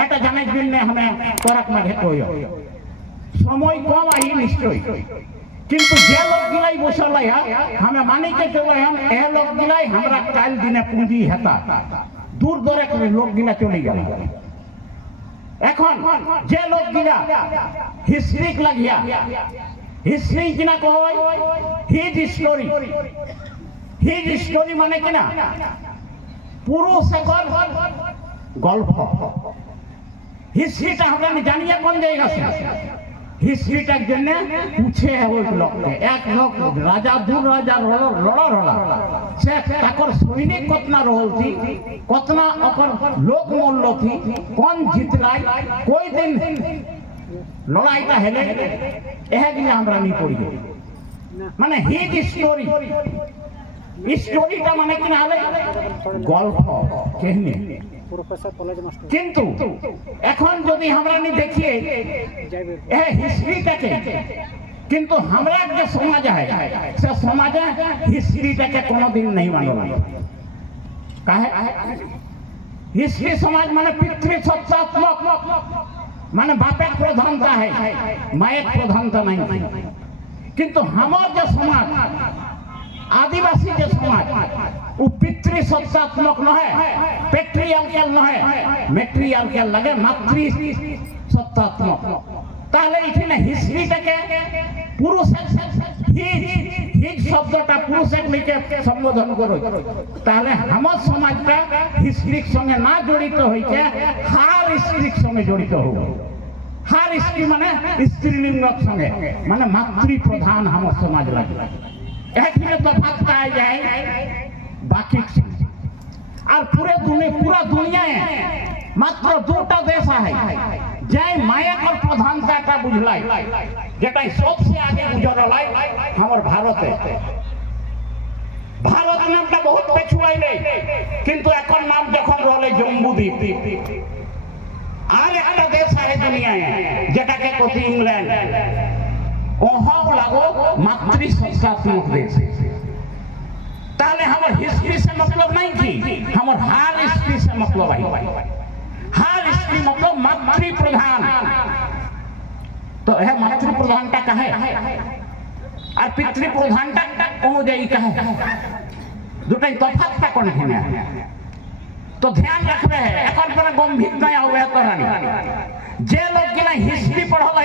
এটা জানার জন্য আমি করাক মাঝে কই সময় কম আহি নিশ্চয়, কিন্তু যে লোকগুলাই বসলাই আমি মানিকে চলে এ লোকগুলাই আমরা কাল দিনে পুঁজি হেতা দূর দূরে করে লোকগুলা চলে গেল। এখন যে লোকগুলা হিস্ট্রিক লাগিয়া হিস্ট্রি কিনা কয় হিজ স্টোরি মানে কিনা পুরুষ একর গল্প। হিস্ট্রিটা আমরা জানিয়ে কোন জায়গা আছে, হিস্ট্রিটার জন্য পুছে ওই লোককে এক লোক রাজা দূর রাজা লড়া সে তাকর সৈনিক কতনা রহলথি কতনা অকর লোক মূল্যথি কোন জিতলাই কই দিন লড়াইটা হেলে এগুলো আমরা নি পড়ি। মানে হিজ স্টোরিটা মানে কিনা হলে গল্প কাহিনী। কিন্তু এখন যদি আমরা দেখি হিস্ট্রিটাকে, কিন্তু আমরা যে সমাজ है সে সমাজে হিস্ট্রিটাকে কোনোদিন नहीं मानोगे। काहे हिस्ट्री समाज माने पितृ सत्तात्मक माने बापेर प्रधानता है, मायेर प्रधानता नहीं। किंतु हमार जो समाज आदिवासी जो समाज वो पितृ सत्तात्मक न है, पेट्रियार्कियल न है, मैट्रियार्कियल लगे मातृ सत्तात्मक। ताहले इखाने हिस्ट्रीटाके पुरुष हिज शब्दटा पुरुषेर लिखे सम्बोधन करो, ताहले हमार समाजटा हिस्ट्रिर संगे ना जड़ित हইতে हार स्त्रीर संगे जड़ित होबे। हार स्त्री माने स्त्रीलिंगक संगे माने मातृ प्रधान हमार समाज लागे। एखाने तो बात पाया जाए बाकी और पूरा दुनिया मात्र दुटा देश है जे माया कर प्रधानता बुझल जेटा सबसे आगे गुजरल हमार भारत। भारत नामटा बहुत पेछुआइले किंतु एकर नाम जखन रहले जम्बूद्वीप और एक देश है दुनिया जेटाके कथि इंग्लैंड ओहां लागो मातृ सत्तात्मक देश। ताहले हमार हिस्ट्री से मतलब नहीं थी, हमार हाल हिस्ट्री से मतलब है। हाल हिस्ट्री मतलब मातृ प्रधान। तो यह मातृ प्रधानता का है और पितृ प्रधानता अनुयायी का है, दुटा तफात कौन है। तो ध्यान रख रहे हैं एक गंभीर नहीं हुए तो जे लोग गिना हिस्ट्री पढ़ल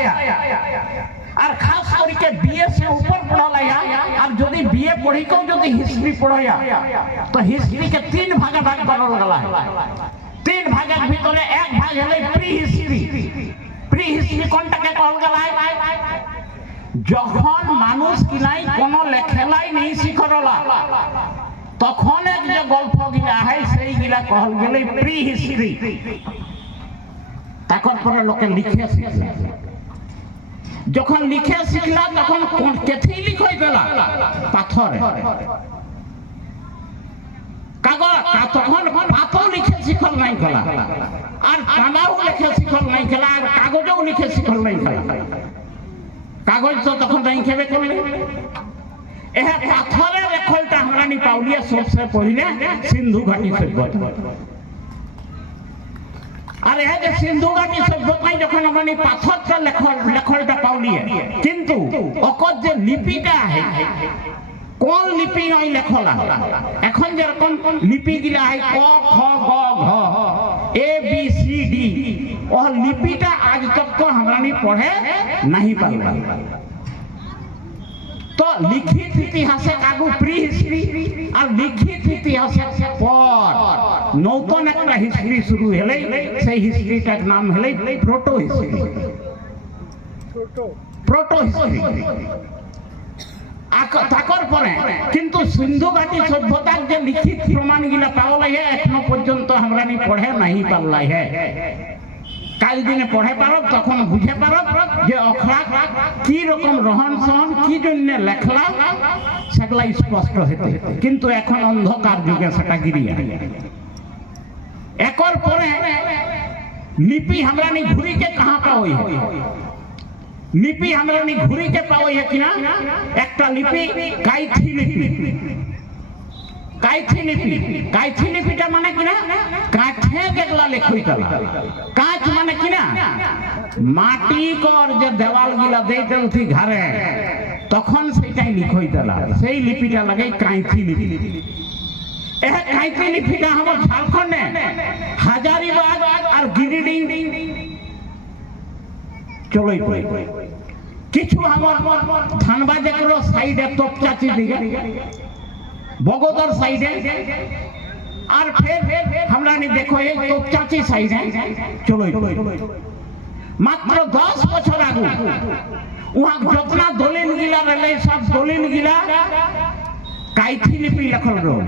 और खास करके बीए से ऊपर पढ़ल और जदि बीए पढ़ी को जदि हिस्ट्री पढ़या तो हिस्ट्री के तीन भागे भाग करल गला है। तीन भागेर भितरे एक भाग हले प्री हिस्ट्री कोनटाके कहल गला है जखन मानुष किलाई कोनो लेखेलाई नहीं शिखरला तखन एक जे गल्प गिला है सेई गिला कहल गेले प्री हिस्ट्री। ताकर पर लोके लिखे शिखला যখন লিখে শিখলা তখন কেথি লিখই গলা পাথরে কাগজ তখন পাথর লিখে শিখল নাই গলা আর কানাও লিখে শিখল নাই গলা আর কাগজও লিখে শিখল নাই গলা। কাগজ তো তখন নাই খেবে করলে এ পাথরে লেখলটা আমরা নি পাউলিয়া सबसे पहले सिंधु घाटी सभ्यता। और यह जो सिंधु घाटी सभ्यता जखन हमनी पाथर का लेखलटा पाउलिए किंतु ओकर जे लिपिटा है कोन लिपि नहीं लेखला এখন যে রকম লিপি গিলা है ক খ গ ঘ ए बी सी डी और लिपिटा आज तक को हमरा नहीं पढ़े नहीं पाला। तो लिखित इतिहास आगु प्री हिस्ट्री और लिखित इतिहास पर नौतन एक हिस्ट्री शुरू हेले से हिस्ट्री का नाम हेले प्रोटो हिस्ट्री। ताकर परे किंतु सिंधु घाटी सभ्यतार जे लिखित प्रमाण गिला पावला है एखनो पर्यंत हमरा नहीं पढ़े नहीं पाला है। काल दिने पढ़े पारो तखन बुझे पारो जे अखरा की रकम रहन सहन की जन्य लेखला सेगला स्पष्ट हेते किंतु এখন अंधकार जुगे सेटा गिरिया। एकर परे लिपि हमरा नहीं घुरी के कहां पाओई है लिपि हमरा नहीं घुरी के पाओई है कि ना। एकटा लिपि काइथी लिपि কাইথি লিপিটা মানে কিনা কাঠে যেগুলা লেখইতলা কাঠ মানে কিনা মাটি কর যে দেওয়াল গিলা দেইতে উঠি ঘরে তখন সেটাই লিখইতলা সেই লিপিটা লাগে কাইথি লিপি এ কাইথি লিপিটা আমার ঝাড়খণ্ডে হাজারিবাগ আর গিরিডি চলই কিছু আমার ধানবাদ সাইডে তোপচাচি দিকে बगोदर साइड है और फिर हमरा ने देखो ये तोपचाची साइड है चलो मात्र 10 बछर आगु वहां जितना दलिल गिला रहे सब दलिल गिला काइथी लिपि लिखल रहो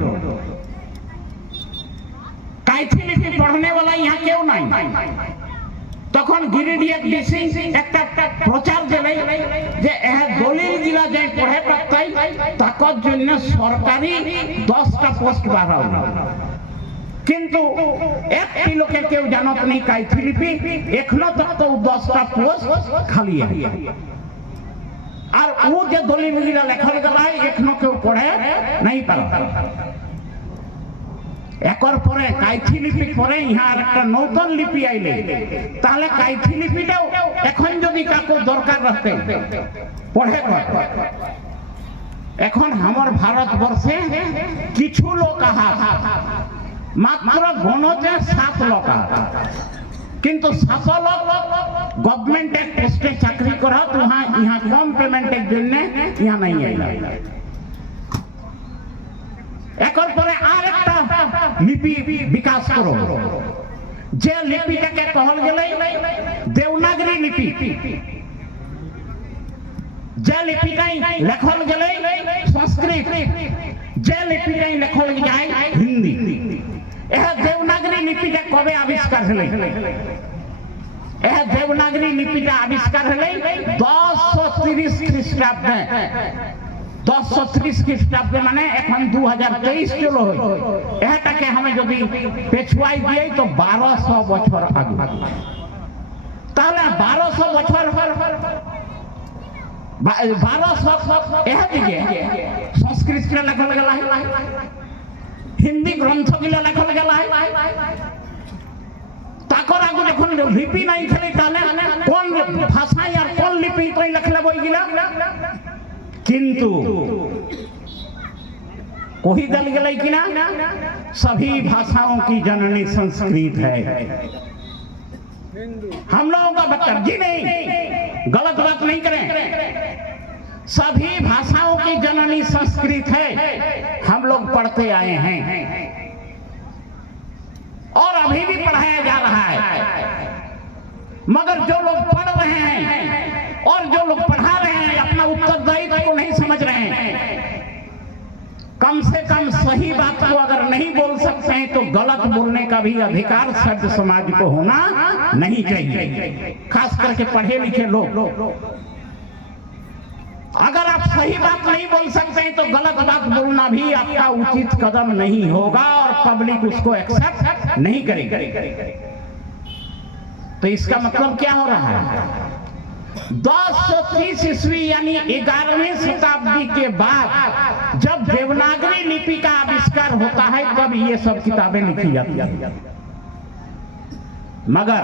काइथी लिपि पढ़ने वाला यहाँ क्यों नहीं তখন গিরিডিয়া ডিসি একটা প্রচার দিলে যে এহ দলিল গিলা যে পড়ে পারতাই তাকর জন্য সরকারি 10টা পোস্ট বাড়াও কিন্তু একটি লোকে কেউ জানত নেই কাইথি লিপি এখনো তক তো 10টা পোস্ট খালি আছে আর ও যে দলিল গিলা লেখল গলাই এখনো কেউ পড়ে নাই পারে একর পরে কাইথি লিপি পরে ইহার একটা নতুন লিপি আইলে তাহলে কাইথি লিপিটাও এখন যদি কাকু দরকার রাখতে পড়ে এখন আমার ভারতবর্ষে কিছু লোক আহা মাত্র গণতে 7 লোক কিন্তু 7 লোক গভর্নমেন্টের পোস্টে চাকরি করা তো ইহা কম পেমেন্টের জন্য ইহা নাই আইলা একর পরে আর একটা লিপি বিকাশ করো যে লিপিটাকে कहल गेलै देवनागरी लिपि যে লিপিটাই লেখল गेलै संस्कृत যে লিপিটাই লেখল যায় হিন্দি এহ देवनागरी লিপিটা কবে আবিষ্কার হলো এহ देवनागरी লিপিটা আবিষ্কার হলো 1030 খ্রিস্টাব্দে 1030 খ্রিস্টাব্দে মানে এখন 2023 চলো এটাকে আমি যদি পেছুয়াই দিই তো 1200 বছর আগে তাহলে 1200 বছর 1200 এহ দিকে সংস্কৃত কে লেখল গেলা হিন্দি গ্রন্থ গিলা লেখল গেলা তাকর আগে যখন লিপি নাই খেলে তাহলে কোন ভাষায় আর কোন লিপি তুই লেখলে বই গিলা किंतु कोई दल गलई कि ना सभी भाषाओं की जननी संस्कृत है हम लोगों का बच्चा जी नहीं गलत बात नहीं करें सभी भाषाओं की जननी संस्कृत है हम लोग पढ़ते आए हैं और अभी भी पढ़ाया जा रहा है मगर जो लोग पढ़ रहे हैं और जो लोग पढ़ा रहे हैं अपना उत्तरदायित्व को नहीं समझ रहे हैं कम से कम सही बात को अगर नहीं बोल सकते हैं तो गलत बोलने का भी अधिकार सभ्य समाज को होना नहीं चाहिए खास करके पढ़े लिखे लोग अगर आप सही बात नहीं बोल सकते हैं तो गलत बात बोलना भी आपका उचित कदम नहीं होगा और पब्लिक उसको एक्सेप्ट नहीं करेगी तो इसका मतलब क्या हो रहा है 1030 ईस्वी यानी 11वीं शताब्दी के बाद जब देवनागरी लिपि का आविष्कार होता है तब ये सब किताबें लिखी जाती हैं मगर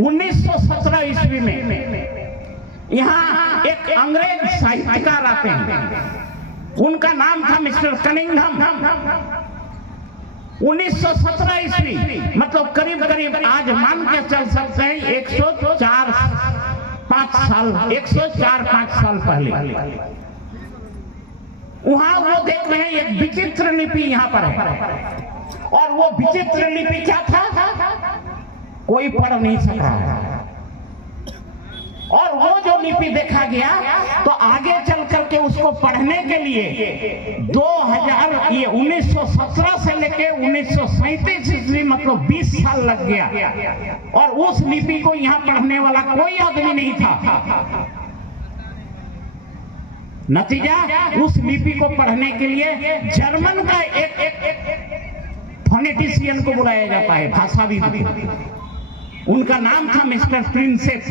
1917 ईस्वी में यहाँ एक अंग्रेज साहित्यकार आते हैं उनका नाम था मिस्टर कनिंघम 1917 ईस्वी मतलब करीब करीब आज मान के चल सकते हैं 104-5 साल पहले वहां वो देख रहे हैं एक विचित्र लिपि यहाँ पर है और वो विचित्र लिपि क्या था कोई पढ़ नहीं सका और वो जो लिपि देखा गया तो आगे चल करके उसको पढ़ने के लिए 1917 से लेके 1937 ईस्वी मतलब 20 साल लग गया और उस लिपि को यहाँ पढ़ने वाला कोई आदमी नहीं था नतीजा उस लिपि को पढ़ने के लिए जर्मन का एक फोनेटिशियन को बुलाया जाता है भाषाविद उनका नाम था मिस्टर प्रिंसेप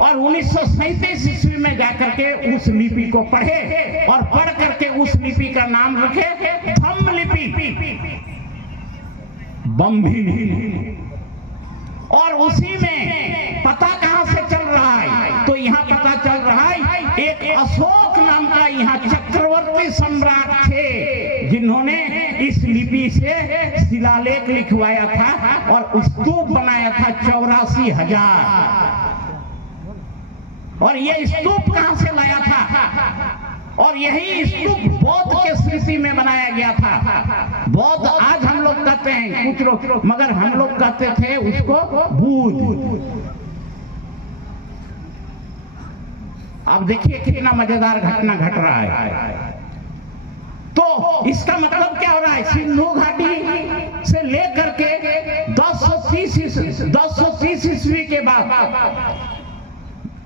और 1937 ईस्वी में जाकर के उस लिपि को पढ़े और पढ़ करके उस लिपि का नाम रखे धम्म लिपि, बम्भी लिपि। और उसी में पता कहां से चल रहा है, तो यहाँ पता चल रहा है एक अशोक नाम का यहाँ चक्रवर्ती सम्राट थे जिन्होंने इस लिपि से शिलालेख लिखवाया था और स्तूप बनाया था 84,000। और ये स्तूप कहां से लाया था? और यही स्तूप बौद्ध के स्मृति में बनाया गया था। बौद्ध आज हम लोग कहते हैं कुछ लोग, मगर हम लोग कहते थे उसको बुद्ध। अब देखिए कितना मजेदार घटना घट रहा है। तो इसका मतलब क्या हो रहा है? सिंधु घाटी से लेकर के 1030 ईस्वी के बाद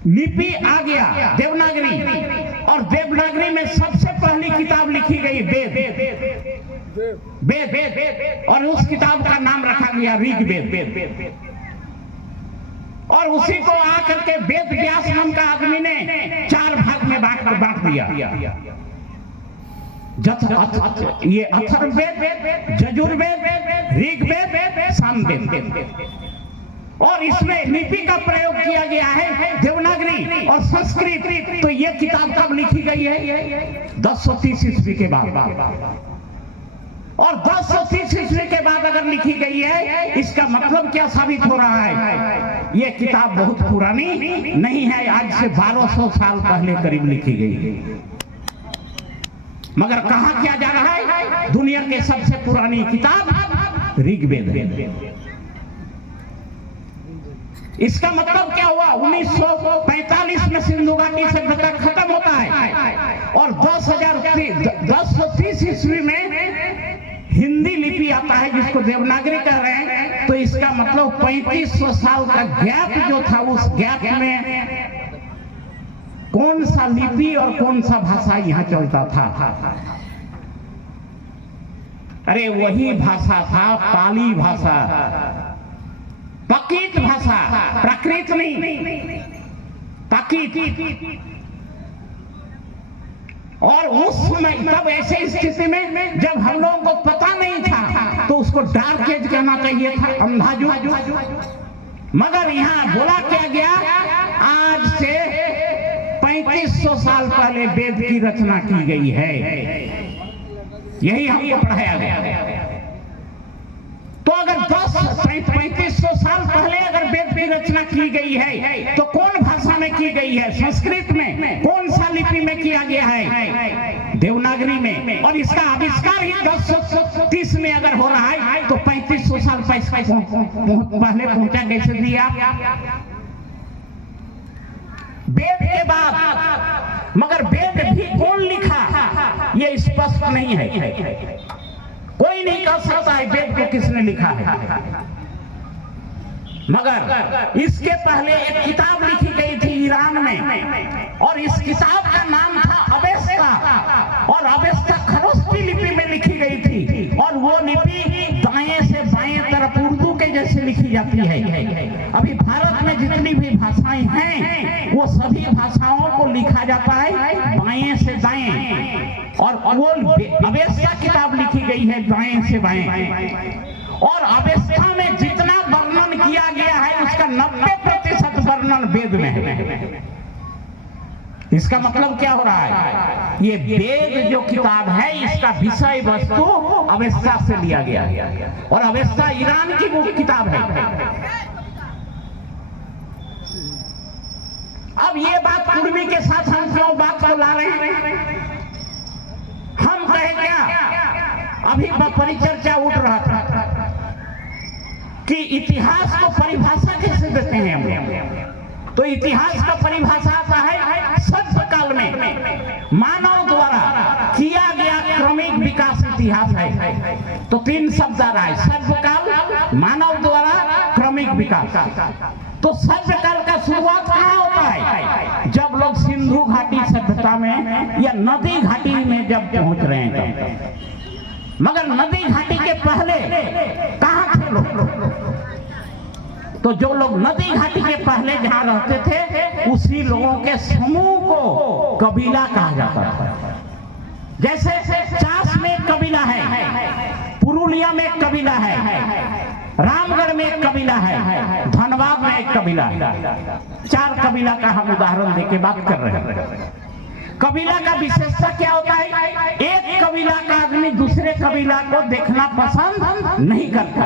लिपि आ गया देवनागरी, और देवनागरी में सबसे पहली किताब लिखी गई वेद, और उस किताब का नाम रखा गया ऋग्वेद। और उसी को आकर के वेद व्यास नाम का आदमी ने 4 भाग में बांट दिया। ये अथर्ववेद, यजुर्वेद, ऋग्वेद, सामवेद। और इसमें लिपि का प्रयोग किया गया है देवनागरी और संस्कृत। तो ये किताब कब लिखी गई है? 1030 ईस्वी के बाद। और 1030 ईस्वी के बाद अगर लिखी गई है, इसका मतलब क्या साबित हो रहा है? ये किताब बहुत पुरानी नहीं है, आज से 1200 साल पहले करीब लिखी गई है। मगर कहा क्या जा रहा है? दुनिया के सबसे पुरानी किताब ऋग्वेद है। इसका मतलब क्या हुआ? 1945 में सिंधु घाटी सभ्यता खत्म होता है और 1030 ईस्वी में हिंदी लिपि आता है जिसको देवनागरी कह रहे हैं। तो इसका मतलब 3500 साल का गैप जो था, उस गैप में कौन सा लिपि और कौन सा भाषा यहाँ चलता था? अरे वही भाषा था, पाली भाषा, पकीत भाषा, प्राकृत नहीं, पकीत। और उस समय तब ऐसे स्थिति में जब हम लोगों को पता नहीं था तो उसको डार्क एज कहना चाहिए था, अंधाधुंध। मगर यहाँ बोला क्या गया? आज से 3500 साल पहले वेद की रचना की गई है। यही हमको पढ़ाया गया। तो अगर 3500 साल पहले अगर वेद की रचना की गई है तो कौन भाषा में की गई है? संस्कृत में। कौन सा लिपि में किया गया है? देवनागरी में। और इसका आविष्कार ही 1030 में अगर हो रहा है तो 3500 साल पहले पहुंचा कैसे दिया? वेद के बाद। मगर वेद भी कौन लिखा ये स्पष्ट नहीं है। कोई नहीं कह सकता है वेद को किसने लिखा है। मगर इसके पहले एक किताब लिखी गई थी ईरान में, और इस किताब का नाम था अवेस्ता, और अवेस्ता खरोष्टी लिपि में लिखी गई थी। और वो लिपि दाएं से बाएं तरफ उर्दू के जैसे लिखी जाती है। अभी भारत में जितनी भी भाषाएं हैं वो सभी भाषाओं को लिखा जाता है बाएं से दाएं, और वो अवेस्ता किताब लिखी गई है दाएं से बाएं। और अवेस्ता में जितना वर्णन किया गया है उसका 90% वर्णन वेद में है। इसका मतलब क्या हो रहा है? ये वेद जो किताब है इसका विषय वस्तु अवेस्ता से लिया गया है, और अवेस्ता ईरान की वो किताब है। अब ये बात पूर्वी के साथ हम क्यों बात को ला रहे हैं? हम कहे क्या, अभी परिचर्चा उठ रहा था कि इतिहास को परिभाषा कैसे देते हैं हम। तो इतिहास का परिभाषा आता है सभ्य काल में मानव द्वारा किया गया क्रमिक विकास इतिहास है। तो 3 शब्द आ रहा है, सभ्य काल, मानव द्वारा, क्रमिक विकास। तो सभ्य काल का शुरुआत कहाँ होता है? जब लोग सिंधु घाटी सभ्यता में या नदी घाटी में जब पहुंच रहे हैं। मगर नदी घाटी के पहले कहाँ थे लोग? तो जो लोग नदी घाटी के पहले जहां रहते थे उसी लोगों के समूह को कबीला कहा जाता था। जैसे चास में एक कबीला है, पुरुलिया में एक कबीला है, रामगढ़ में एक कबीला है, धनबाद में एक कबीला है। 4 कबीला का हम उदाहरण देके बात कर रहे हैं। कबीला का विशेषता क्या होता है? एक कबीला का आदमी दूसरे कबीला को देखना पसंद नहीं करता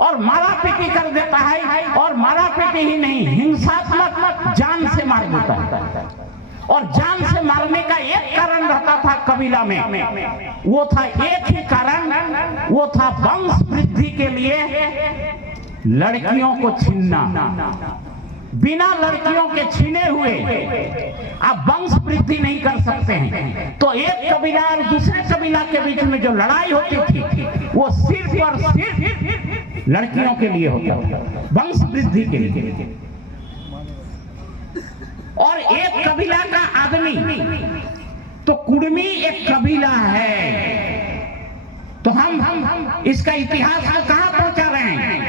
और मारा पीटी कर देता है, और मारा पीटी ही नहीं, हिंसात्मक जान से मार देता है। और जान से मारने का एक कारण रहता था कबीला में, वो था एक ही कारण, वो था वंश वृद्धि के लिए लड़कियों को छीनना। बिना लड़कियों के छीने हुए आप वंश वृद्धि नहीं कर सकते हैं। तो एक कबीला और दूसरे कबीला के बीच में जो लड़ाई होती थी वो सिर्फ और सिर्फ लड़कियों के लिए होता था, वंश वृद्धि के लिए। और एक कबीला का आदमी, तो कुड़मी एक कबीला है, तो हम इसका इतिहास को कहां पहुंचा रहे हैं?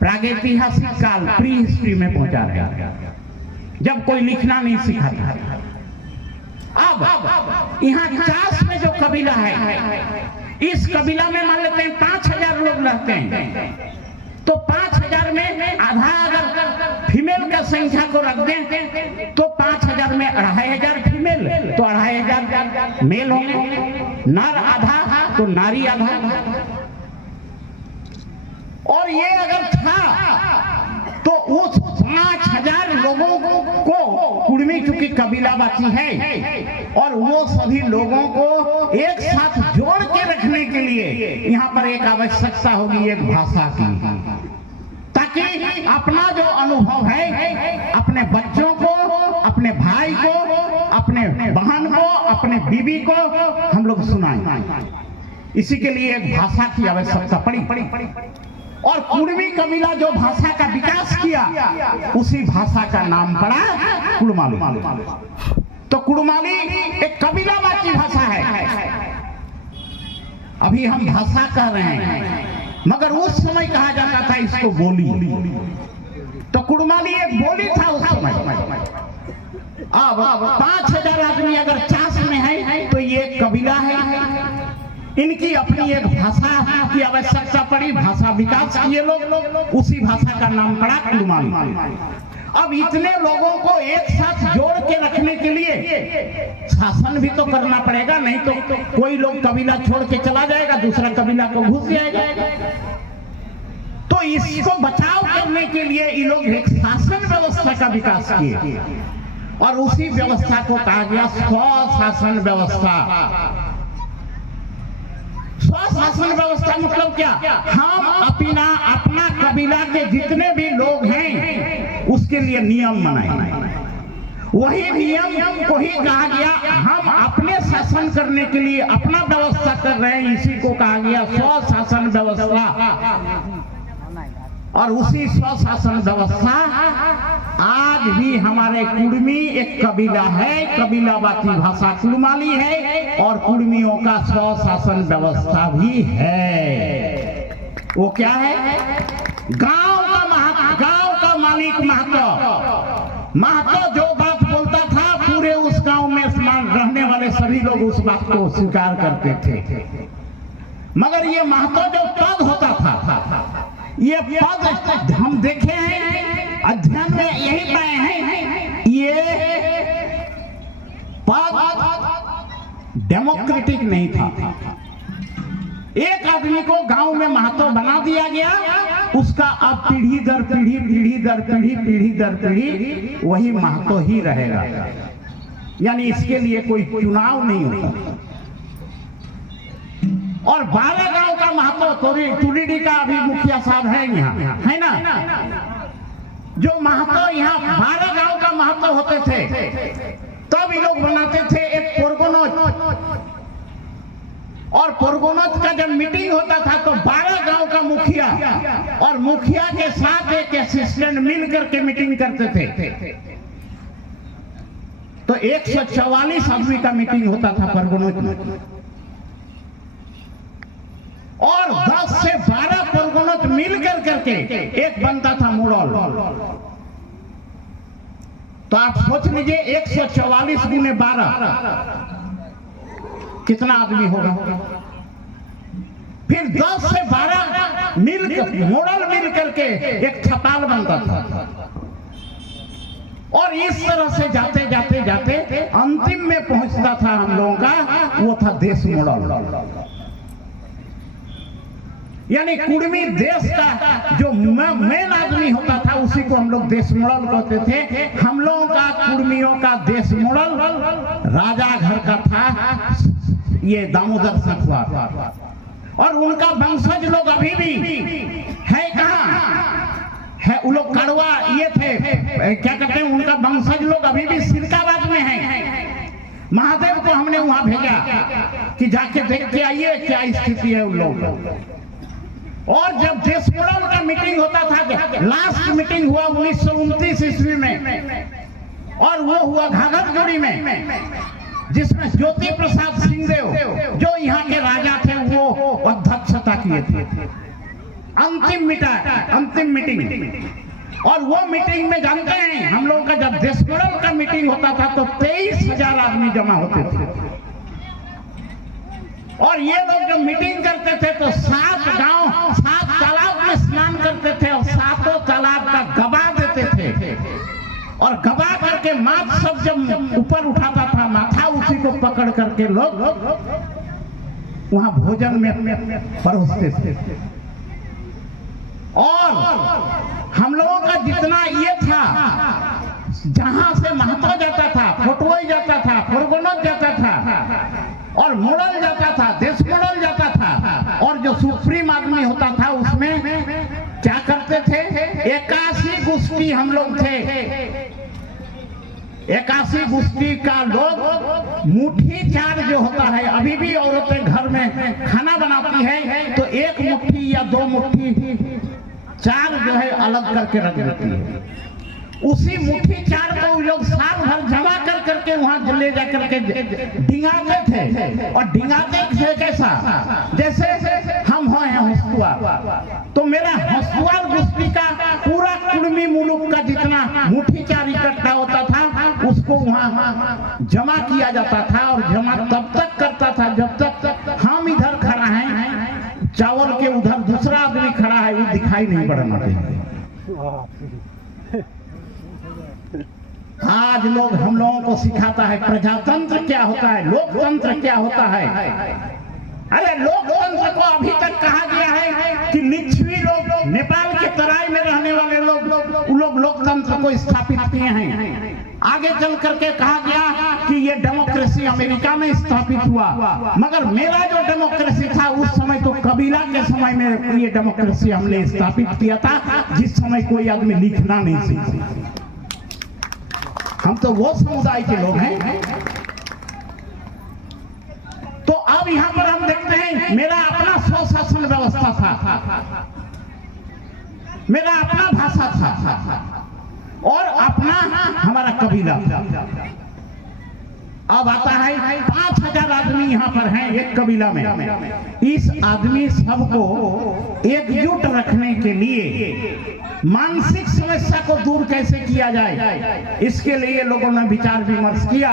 प्रागैतिहासिक काल, प्री हिस्ट्री में पहुंचा रहे हैं, जब कोई लिखना नहीं सीखा था। अब यहाँ चास में जो कबीला है, इस कबीला में मान लेते हैं 5000 लोग रहते हैं, तो 5000 में आधा अगर फीमेल का संख्या को रख दें तो 5000 में 2500 फीमेल, तो 2500 मेल होंगे, नर आधा तो नारी आधा। और ये अगर था तो उस 5000 लोगों को कुड़मी, चूंकि कबीलावासी है, और वो सभी लोगों को एक साथ जोड़ के रखने के लिए यहाँ पर एक आवश्यकता होगी, एक भाषा की, ताकि अपना जो अनुभव है अपने बच्चों को, अपने भाई को, अपने बहन को, अपने बीवी को हम लोग सुनाएं। इसी के लिए एक भाषा की आवश्यकता पड़ी। और कुड़मी कबीला जो भाषा का विकास किया, उसी भाषा का नाम पड़ा कुड़माली। तो कुड़माली एक कबीलावाची भाषा है। अभी हम भाषा कह रहे हैं, मगर उस समय कहा जाता था इसको बोली। तो कुड़माली एक बोली था उस समय। अब 5000 आदमी अगर चास में है तो ये कबीला है, इनकी अपनी एक भाषा की आवश्यकता पड़ी, भाषा विकास किए लोग, उसी भाषा का नाम पड़ा कुड़माली। अब इतने लोगों को एक साथ जोड़ के रखने के लिए शासन भी तो करना पड़ेगा, नहीं तो कोई लोग कबीला छोड़ के चला जाएगा, दूसरा कबीला को घुस जाएगा। तो इसको बचाव करने के लिए ये लोग एक शासन व्यवस्था का विकास किए, और उसी व्यवस्था को कहा गया स्वशासन व्यवस्था। स्वशासन व्यवस्था मतलब क्या? हम अपना कबीला के जितने भी लोग हैं उसके लिए नियम बनाए। वही नियम को ही कहा गया, हम अपने शासन करने के लिए अपना व्यवस्था कर रहे हैं, इसी को कहा गया स्वशासन व्यवस्था। और उसी स्वशासन व्यवस्था आज भी हमारे कुड़मी एक कबीला है, कबीलावाची भाषा कुड़माली है, और कुड़मियों का स्वशासन व्यवस्था भी है। वो क्या है? गांव का मालिक महतो जो बात बोलता था, पूरे उस गांव में रहने वाले सभी लोग उस बात को स्वीकार करते थे। मगर ये महतो जो पद होता था, ये पद हम देखे हैं, अध्ययन में यही पाए हैं, ये पद डेमोक्रेटिक नहीं था। एक आदमी को गांव में महतो बना दिया गया, उसका अब पीढ़ी दर पीढ़ी वही महतो ही रहेगा, यानी इसके लिए कोई चुनाव नहीं होता। और 12 गांव का महतो, तुरीडी का अभी मुखिया साहब है यहाँ, है ना, जो महतो यहाँ 12 गांव का महतो होते थे, तब ये लोग बनाते थे एक पोरगोनोच। और पोरगोनोच का जब मीटिंग होता था तो 12 गांव का मुखिया और मुखिया के साथ एक असिस्टेंट मिल करके मीटिंग करते थे। तो 144 आदमी का मीटिंग होता था पोरगोनोच में, और 10 से 12 पोरगोनोच मिल करके एक बनता था मुड़ल। तो आप सोच लीजिए 144 गुने 12 कितना आदमी होगा। फिर 10 से 12 मॉडल मिल करके एक छपाल बनता था। और इस तरह से जाते जाते जाते अंतिम में पहुंचता था हम लोगों का, वो था देश मॉडल। यानी कुर्मी देश का जो मेन आदमी होता था उसी को हम लोग देश मॉडल कहते थे। हम लोगों का कुर्मियों का देश मॉडल राजा घर का था, ये दामोदर संखवार। और उनका वंशज लोग अभी भी है, कहाँ है वो लोग, कड़वा ये थे, क्या कहते हैं, उनका वंशज लोग अभी भी सिरकाबाद में हैं। महादेव को हमने वहां भेजा कि जाके देख के आइए क्या स्थिति है उन लोग। और जब देश मॉडल का मीटिंग होता था, लास्ट मीटिंग हुआ 1929 ईस्वी में, और वो हुआ घाघरगढ़ी में, जिसमें ज्योति प्रसाद सिंहदेव जो यहाँ के राजा थे वो अध्यक्षता किए थे। अंतिम मीटिंग। और वो मीटिंग में जानते हैं हम लोगों का जब देश मॉडल का मीटिंग होता था तो 23,000 आदमी जमा होते थे। और ये लोग जब मीटिंग करते थे तो 7 गांव 7 तालाब में स्नान करते थे और 7 तालाब का गबा देते थे। और गबा करके माथ सब जब ऊपर उठाता था माथा, उसी को पकड़ करके लोग वहां भोजन में परोसते थे। और हम लोगों का जितना ये था, जहां से महतो जाता था, फोटोई जाता था, फुरगुनत जाता था, और मॉडल जाता था, देश मॉडल जाता था, और जो सुप्रीम आदमी होता था उसमें क्या करते थे, 81 गुस्ती हम लोग थे। 81 गुस्ती का लोग मुट्ठी चार जो होता है, अभी भी औरतें घर में खाना बनाती है तो 1 मुट्ठी या 2 मुट्ठी चार जो है अलग करके रख देती है। उसी मुट्ठी चार को लोग साल भर जमा कर करके वहां ले जा करके डिंगाते थे। और डिंगाते थे कैसा, जैसे हम हैं हंसुआ, तो मेरा हंसुआ गुस्ती का पूरा कुर्मी मुलुक का जितना मुट्ठी चार इकट्ठा होता था उसको वहां जमा किया जाता था। और जमा तब तक करता था जब तक हम इधर खड़ा हैं, चावल के उधर दूसरा आदमी खड़ा है, वो दिखाई नहीं पड़ना चाहिए। आज लोग हम लोगों को सिखाता है प्रजातंत्र क्या होता है, लोकतंत्र क्या होता है। अरे लोकतंत्र को अभी तक कहा गया है कि लिच्छवी लोग, नेपाल के तराई में रहने वाले लोग लोकतंत्र को स्थापित किए हैं। आगे चल करके कहा गया कि ये डेमोक्रेसी अमेरिका में स्थापित हुआ, मगर मेरा जो डेमोक्रेसी था उस समय तो कबीला के समय में ये डेमोक्रेसी हमने स्थापित किया था, जिस समय कोई आदमी लिखना नहीं सीखा। हम तो वो समुदाय के लोग हैं। तो अब यहां पर हम देखते हैं मेरा अपना स्वशासन व्यवस्था था, मेरा अपना भाषा था और अपना हमारा कबीला। अब आता है 5,000 आदमी यहाँ पर हैं एक कबीला में। इस आदमी सबको एकजुट रखने के लिए मानसिक समस्या को दूर कैसे किया जाए, इसके लिए लोगों ने विचार विमर्श किया।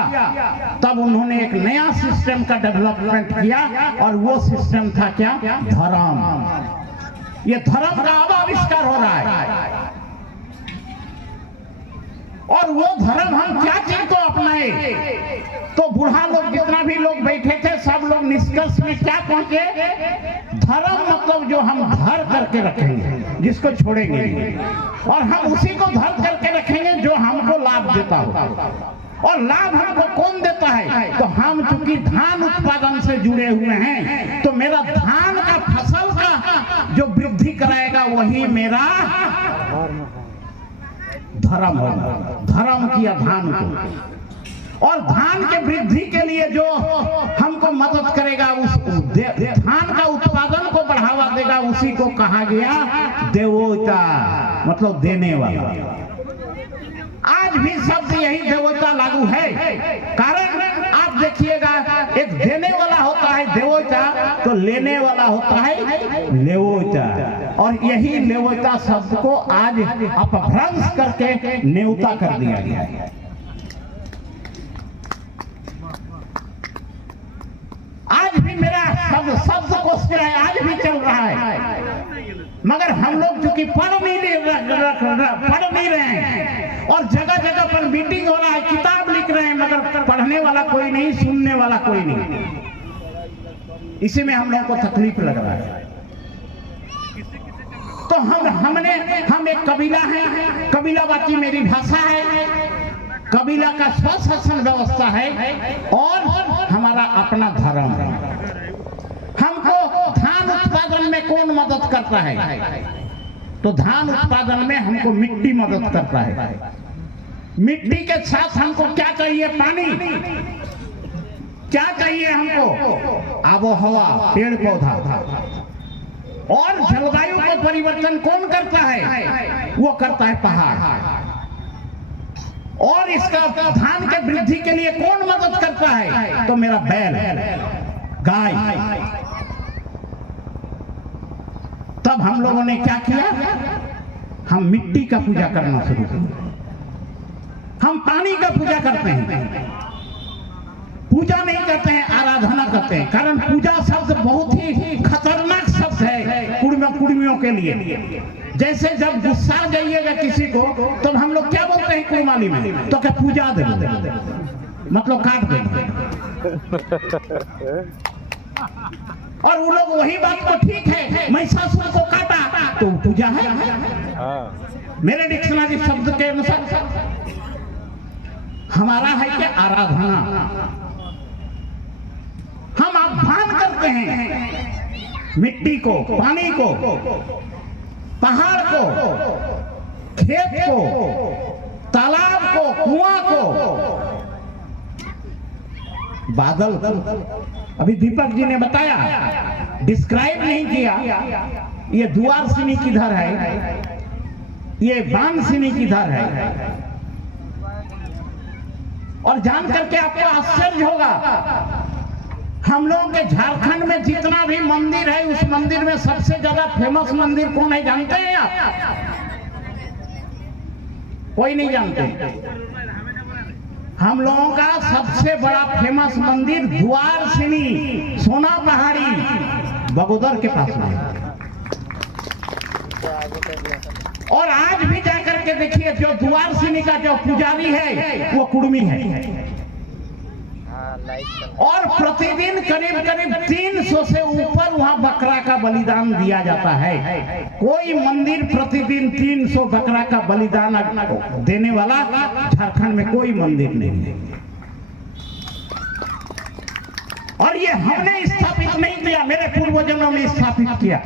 तब उन्होंने एक नया सिस्टम का डेवलपमेंट किया और वो सिस्टम था क्या, धर्म। ये धर्म का अब आविष्कार हो रहा है। और वो धर्म हम क्या चीज को अपनाए, तो बूढ़ा लोग जितना भी लोग बैठे थे सब लोग निष्कर्ष में क्या पहुंचे, धर्म मतलब जो हम धर करके रखेंगे, जिसको छोड़ेंगे नहीं, और हम उसी को धर करके रखेंगे जो हमको लाभ देता हो। और लाभ हमको कौन देता है, तो हम चूंकि धान उत्पादन से जुड़े हुए हैं तो मेरा धान का फसल का जो वृद्धि कराएगा वही मेरा धर्म होगा। धर्म किया धान को, और धान के वृद्धि के लिए जो हमको मदद करेगा, उस धान का उत्पादन को बढ़ावा देगा, उसी को कहा गया देवोता, मतलब देने वाला। आज भी शब्द यही देवोता लागू है। कारण आप देखिएगा, एक देने वाला होता है देवोता, तो लेने वाला होता है लेवोता, और यही लेवोता शब्द को आज अपभ्रंश करके न्योता कर दिया गया है। आज भी मेरा शब्द को आज भी चल रहा है, मगर हम लोग चूंकि पढ़ नहीं रहे हैं और जगह जगह पर मीटिंग हो रहा है, किताब लिख रहे हैं, मगर पढ़ने वाला कोई नहीं, सुनने वाला कोई नहीं। इसी में हम लोगों को तकलीफ लग रहा है। तो हम एक कबीला है, कबीलावाची मेरी भाषा है, कबीला का स्वशासन व्यवस्था है और हमारा अपना धर्म है। हमको धान उत्पादन में कौन मदद करता है? तो धान उत्पादन में हमको मिट्टी मदद करता है। मिट्टी के साथ हमको क्या चाहिए? पानी। क्या चाहिए हमको? आबो हवा, पेड़ पौधा। और जलवायु को परिवर्तन कौन करता है? वो करता है पहाड़। और इसका धान के वृद्धि के लिए कौन मदद करता है? तो मेरा बैल, गाय। तब हम लोगों ने क्या किया? हम मिट्टी का पूजा करना शुरू किया। हम पानी का पूजा करते हैं, पूजा नहीं करते हैं, आराधना करते हैं। कारण पूजा शब्द बहुत ही खतरनाक शब्द है कुड़मियों के लिए। जैसे जब गुस्सा जाइएगा किसी को, तो हम लोग क्या बोलते हैं कुड़माली में? तो क्या पूजा दे, मतलब काट देंगे। और वो लोग वही बात को ठीक है, महिषासुर को काटा तो पूजा है। मेरे डिक्शनरी शब्द के अनुसार हमारा है क्या? आराधना। हम आह्वान करते हैं मिट्टी को, पानी को, पहाड़ को, खेत को, तालाब को, कुआं को, बादल को। अभी दीपक जी ने बताया, डिस्क्राइब नहीं किया, ये दुआर सिनी किधर है, ये बान सिनी किधर है। और जान करके आपको आश्चर्य होगा, हम लोगों के झारखंड में जितना भी मंदिर है, उस मंदिर में सबसे ज्यादा फेमस मंदिर कौन है जानते हैं आप? कोई नहीं जानते। हम लोगों का सबसे बड़ा फेमस मंदिर दुआर सिनी, सोना पहाड़ी, बगोदर के पास में। और आज भी जाकर के देखिए, जो दुआर सिनी का जो पुजारी है वो कुड़मी है। और प्रतिदिन करीब 300 से ऊपर वहां बकरा का बलिदान दिया जाता है। कोई मंदिर प्रतिदिन 300 बकरा का बलिदान देने वाला झारखंड में कोई मंदिर नहीं है। और ये हमने स्थापित नहीं किया, मेरे पूर्वजों ने स्थापित किया।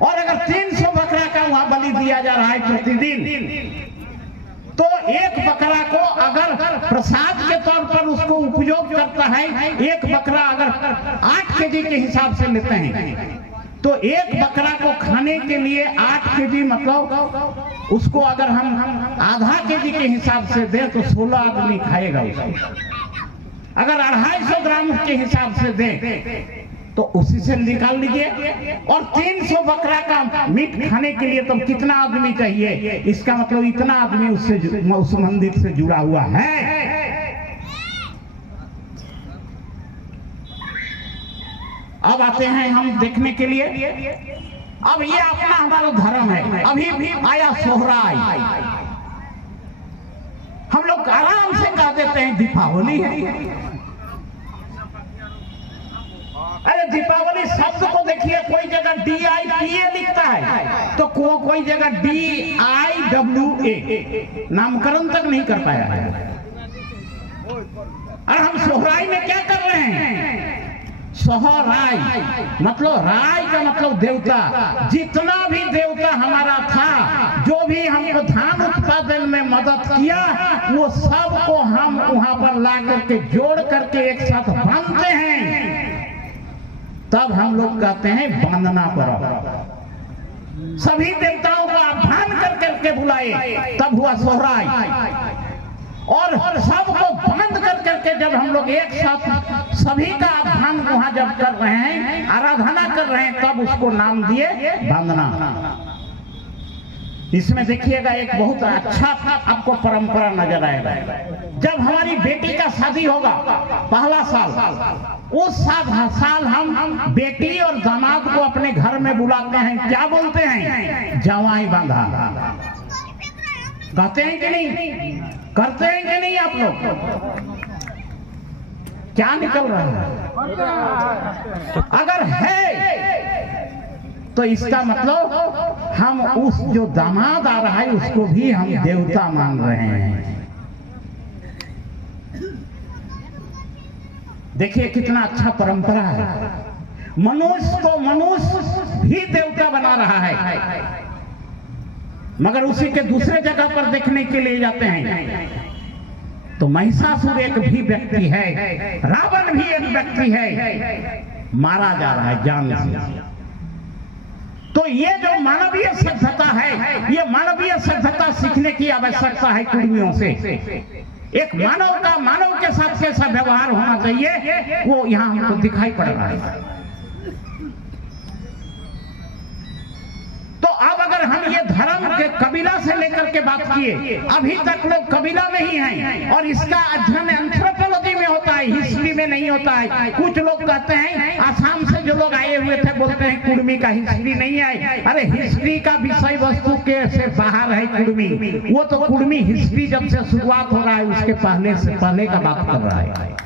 और अगर 300 बकरा का वहां बलि दिया जा रहा है प्रतिदिन, तो एक बकरा को अगर प्रसाद के तौर पर उसको उपयोग करता है, एक बकरा अगर 8 केजी के हिसाब से लेते हैं, तो एक बकरा को खाने के लिए 8 केजी, मतलब उसको अगर हम आधा केजी के हिसाब से दें तो 16 आदमी खाएगा उसको। अगर 250 ग्राम के हिसाब से दें तो उसी से निकाल लीजिए। और 300 बकरा का मीट खाने के लिए तो कितना आदमी चाहिए? इसका मतलब इतना आदमी उस मंदिर से जुड़ा हुआ है। अब आते हैं हम देखने के लिए। अब ये अपना हमारा धर्म है। अभी भी आया सोहराय, हम लोग आराम से कह देते हैं दीपावली है। अरे दीपावली शब्द को देखिए, कोई जगह DIPA लिखता है तो कोई जगह DIWA, नामकरण तक नहीं कर पाया है। और हम सोहराय में क्या कर रहे हैं? सोहराय मतलब राय का मतलब देवता। जितना भी देवता हमारा था, जो भी हमको धान उत्पादन में मदद किया, वो सबको हम वहां पर ला करके जोड़ करके एक साथ बांधते हैं। तब हम लोग कहते हैं वंदना पर्व। सभी देवताओं को आह्वान कर करके बुलाए, तब हुआ सोहराय। और सबको बंद कर करके जब हम लोग एक साथ सभी का आप ध्यान वहां जब कर रहे हैं, आराधना कर रहे हैं, तब उसको नाम दिए वंदना। इसमें देखिएगा एक बहुत अच्छा आपको परंपरा नजर आएगा। जब हमारी बेटी का शादी होगा पहला साल, उस साल हम बेटी और दामाद को अपने घर में बुलाते हैं, क्या बोलते हैं? जवाई बांधा। कहते हैं कि नहीं? करते हैं कि नहीं आप लोग? क्या निकल रहा है? अगर है तो इसका मतलब हम उस जो दामाद आ रहा है उसको भी हम देवता मान रहे हैं। देखिए कितना अच्छा परंपरा है। मनुष्य को मनुष्य भी देवता बना रहा है, मगर उसी के दूसरे जगह पर देखने के लिए जाते हैं तो महिषासुर एक भी व्यक्ति है, रावण भी एक व्यक्ति है, मारा जा रहा है जान से। तो ये जो मानवीय सभ्यता है, ये मानवीय सभ्यता सीखने की आवश्यकता है कुर्मियों से। एक मानव का मानव के साथ कैसा व्यवहार होना चाहिए वो यहाँ हमको दिखाई पड़ रहा है। तो अब अगर हम ये धर्म के कबीला से लेकर के बात किए, अभी तक लोग कबीला में ही हैं और इसका अध्ययन एंथ्रोपोलॉजी में होता है, हिस्ट्री में नहीं होता है। कुछ लोग कहते हैं आसाम से जो लोग आए हुए थे बोलते हैं कुर्मी का हिस्ट्री नहीं है। अरे हिस्ट्री का विषय वस्तु के से बाहर है कुर्मी। वो तो कुर्मी हिस्ट्री जब से शुरुआत हो रहा है उसके पहले का बात कर रहा है।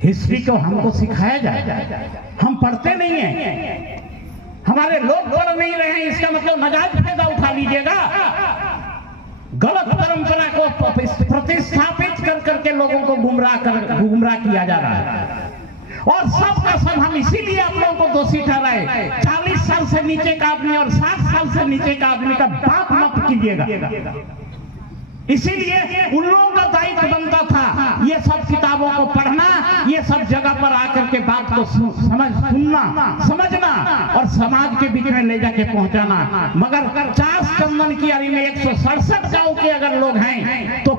हिस्ट्री को हमको सिखाया जाए, हम पढ़ते नहीं हैं, हमारे लोग पढ़ नहीं रहे हैं, इसका मतलब नाजायज फायदा उठा लीजिएगा। गलत परंपरा को प्रतिस्थापित कर करके लोगों को गुमराह किया जा रहा है। और सब का सब हम इसीलिए आप लोगों को दोषी ठहराए। 40 साल से नीचे का आदमी और 60 साल से नीचे का आदमी का बात मत कीजिएगा। इसीलिए उन लोगों का दायित्व बनता था ये सब किताबों को पढ़ना, ये सब जगह पर आकर के बात को सुनना, समझना और समाज के बीच में ले जाके पहुंचाना। मगर 50 चंदन की आरी में 167 गांव के अगर लोग हैं तो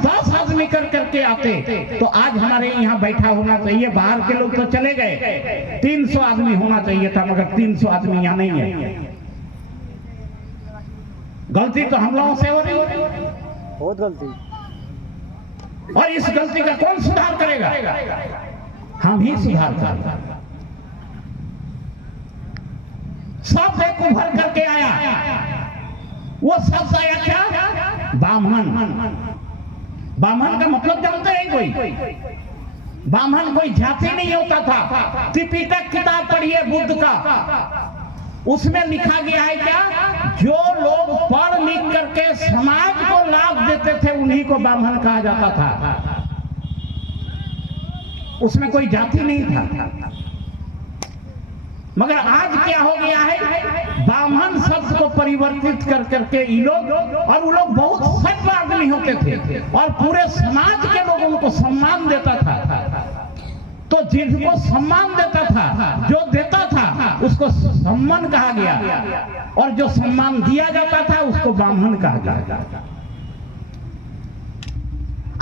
10 आदमी कर करके आते तो आज हमारे यहाँ बैठा होना चाहिए। बाहर के लोग तो चले गए, 300 आदमी होना चाहिए था, मगर 300 आदमी यहाँ नहीं है। गलती तो हम लोगों से हो रही है, बहुत गलती। और इस गलती का कौन सुधार करेगा? हम ही सुधार करेंगे। सब एक उभर करके आया, वो शब्द आया क्या? ब्राह्मण। ब्राह्मण का मतलब जानते हैं कोई? ब्राह्मण कोई जाति नहीं होता था। त्रिपिटक किताब पढ़िए बुद्ध का, उसमें लिखा गया है क्या? जो लोग पढ़ लिख करके समाज को लाभ देते थे उन्हीं को ब्राह्मण कहा जाता था। उसमें कोई जाति नहीं था। मगर आज क्या हो गया है? ब्राह्मण शब्द को परिवर्तित कर करके ये लोग, और वो लोग बहुत सभ्य आदमी होते थे और पूरे समाज के लोग उनको सम्मान देता था। तो जिनको सम्मान देता था, जो देता था उसको सम्मान कहा गया, और जो सम्मान दिया जाता था उसको ब्राह्मण कहा गया।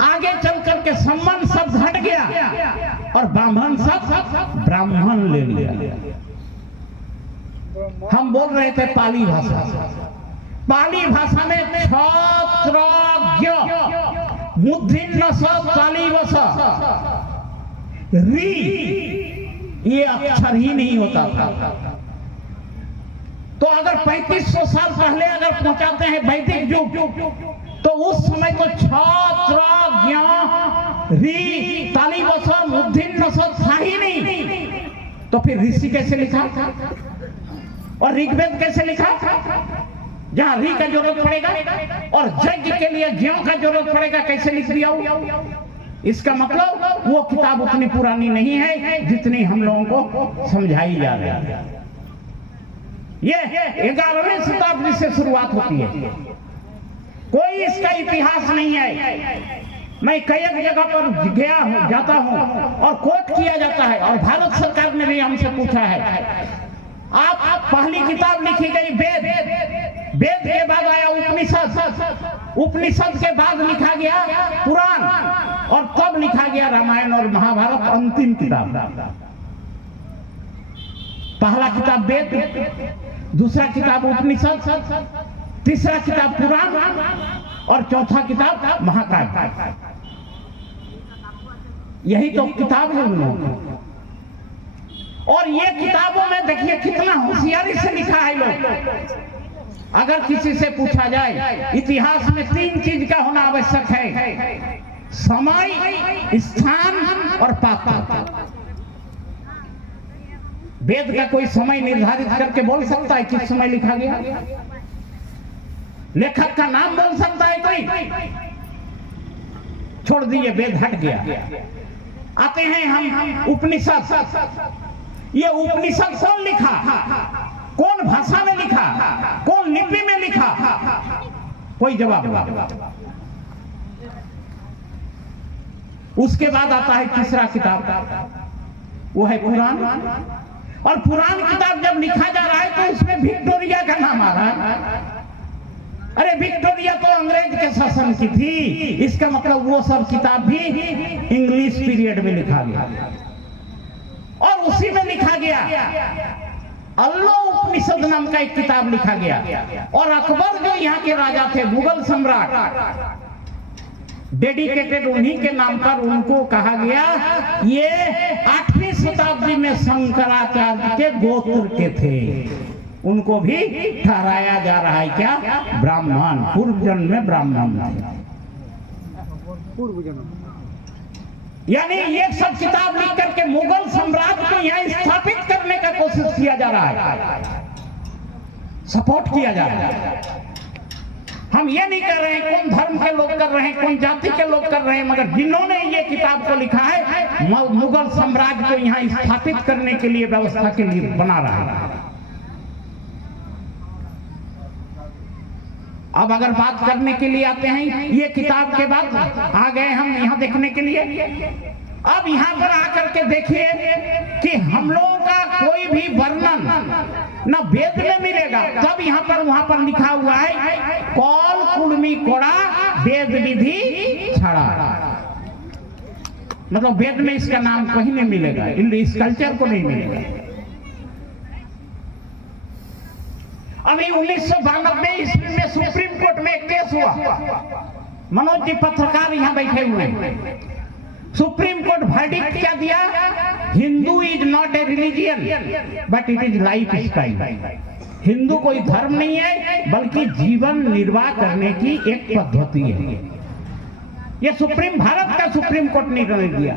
आगे चल करके सम्मान शब्द हट गया और ब्राह्मण शब्द ब्राह्मण ले लिया। हम बोल रहे थे पाली भाषा। पाली भाषा में क्षत्रज्ञ मुद्धिन्न पाली भाषा री ये अक्षर ही नहीं होता था। तो अगर 3500 साल पहले अगर पहुंचाते हैं वैदिक युग, तो उस समय तो क्षत्रज्ञ री ताली वसा मुद्धिन्न था ही नहीं। तो फिर ऋषि कैसे लिखा और ऋग्वेद कैसे लिखा? जहां री का जरूरत पड़ेगा और यज्ञ के लिए ज्ञ का जरूरत पड़ेगा, कैसे लिख दिया? इसका मतलब वो किताब उतनी पुरानी नहीं है जितनी हम लोगों को समझाई जा रही है। ये 11वीं शताब्दी से शुरुआत होती है, कोई इसका इतिहास नहीं है। मैं कई जगह पर गया हूं, जाता हूं और कोट किया जाता है, और भारत सरकार ने भी हमसे पूछा है आप पहली किताब लिखी गई वेद, वेद के बाद आया उपनिषद, उपनिषद के बाद लिखा गया पुराण, और तब लिखा गया रामायण और महाभारत, अंतिम किताब। पहला किताब वेद, दूसरा किताब उपनिषद, तीसरा किताब पुराण और चौथा किताब महाकाव्य। यही तो किताब है उन लोगों। और ये किताबों में देखिए कितना होशियारी से लिखा है लोग। अगर किसी से पूछा जाए इतिहास में 3 चीज का होना आवश्यक है, समय, स्थान और पात्र। वेद का कोई समय निर्धारित करके बोल सकता है किस समय लिखा गया? लेखक का नाम बोल सकता है कोई? छोड़ दिए, वेद हट गया। आते हैं हम उपनिषद। ये उपनिषद कौन लिखा, कौन भाषा में लिखा, कौन लिपि में लिखा? कोई जवाब नहीं। उसके बाद आता है तीसरा किताब, वो है पुराण। और पुराण किताब जब लिखा जा रहा है तो उसमें विक्टोरिया का नाम आ रहा है। अरे विक्टोरिया तो अंग्रेज के शासन की थी, इसका मतलब वो सब किताब भी इंग्लिश पीरियड में लिखा गया। और उसी में लिखा गया अल्लो उपनिषद नाम का एक किताब लिखा गया। और अकबर जो यहाँ के राजा थे, मुगल सम्राट, डेडिकेटेड उन्हीं के नाम पर उनको कहा गया। ये 8वीं शताब्दी में शंकराचार्य के गोत्र के थे, उनको भी ठहराया जा रहा है क्या? ब्राह्मण, पूर्व जन्म में ब्राह्मण थे। यानी ये सब किताब लिख करके मुगल साम्राज्य को यहाँ स्थापित करने का कोशिश किया जा रहा है, सपोर्ट किया जा रहा है। हम ये नहीं कर रहे हैं कौन धर्म के लोग कर रहे हैं, कौन जाति के लोग कर रहे हैं, मगर जिन्होंने ये किताब को लिखा है मुगल साम्राज्य को यहाँ स्थापित करने के लिए, व्यवस्था के लिए बना रहा है। अब अगर बात करने के लिए आते हैं, ये किताब के बाद आ गए हम यहाँ देखने के लिए। अब यहाँ पर आकर के देखिए कि हम लोगों का कोई भी वर्णन न वेद में मिलेगा। तब यहाँ पर वहां पर लिखा हुआ है कौल कुलमी कोड़ा वेद विधि छड़ा, मतलब वेद में इसका नाम कहीं नहीं मिलेगा, इस कल्चर को नहीं मिलेगा। अभी 1992 ईस्वी में सुप्रीम कोर्ट में एक केस हुआ। मनोज जी पत्रकार यहाँ बैठे हुए हैं। सुप्रीम कोर्ट वर्डिक्ट क्या दिया? Hindu is not a religion but it is life style. Hindu कोई धर्म नहीं है बल्कि जीवन निर्वाह करने की एक पद्धति है। ये भारत का सुप्रीम कोर्ट ने निर्णय दिया,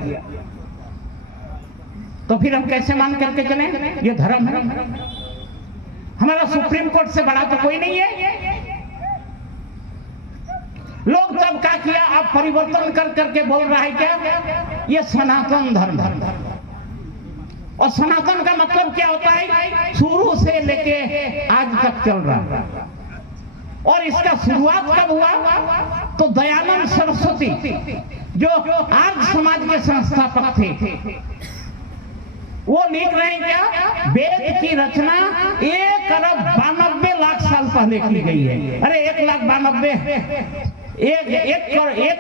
तो फिर हम कैसे मान करके चले ये धर्म है? हमारा सुप्रीम कोर्ट से बड़ा तो कोई नहीं है। लोग तब क्या किया, आप परिवर्तन कर करके बोल रहा है क्या? ये सनातन धर्म। और सनातन का मतलब क्या होता है? शुरू से लेके आज तक चल रहा है। और इसका शुरुआत कब हुआ? तो दयानंद सरस्वती जो आर्य समाज के संस्थापक थे, वो लिख रहे हैं क्या? वेद की रचना 1 अरब 92 लाख साल पहले की गई है। अरे 1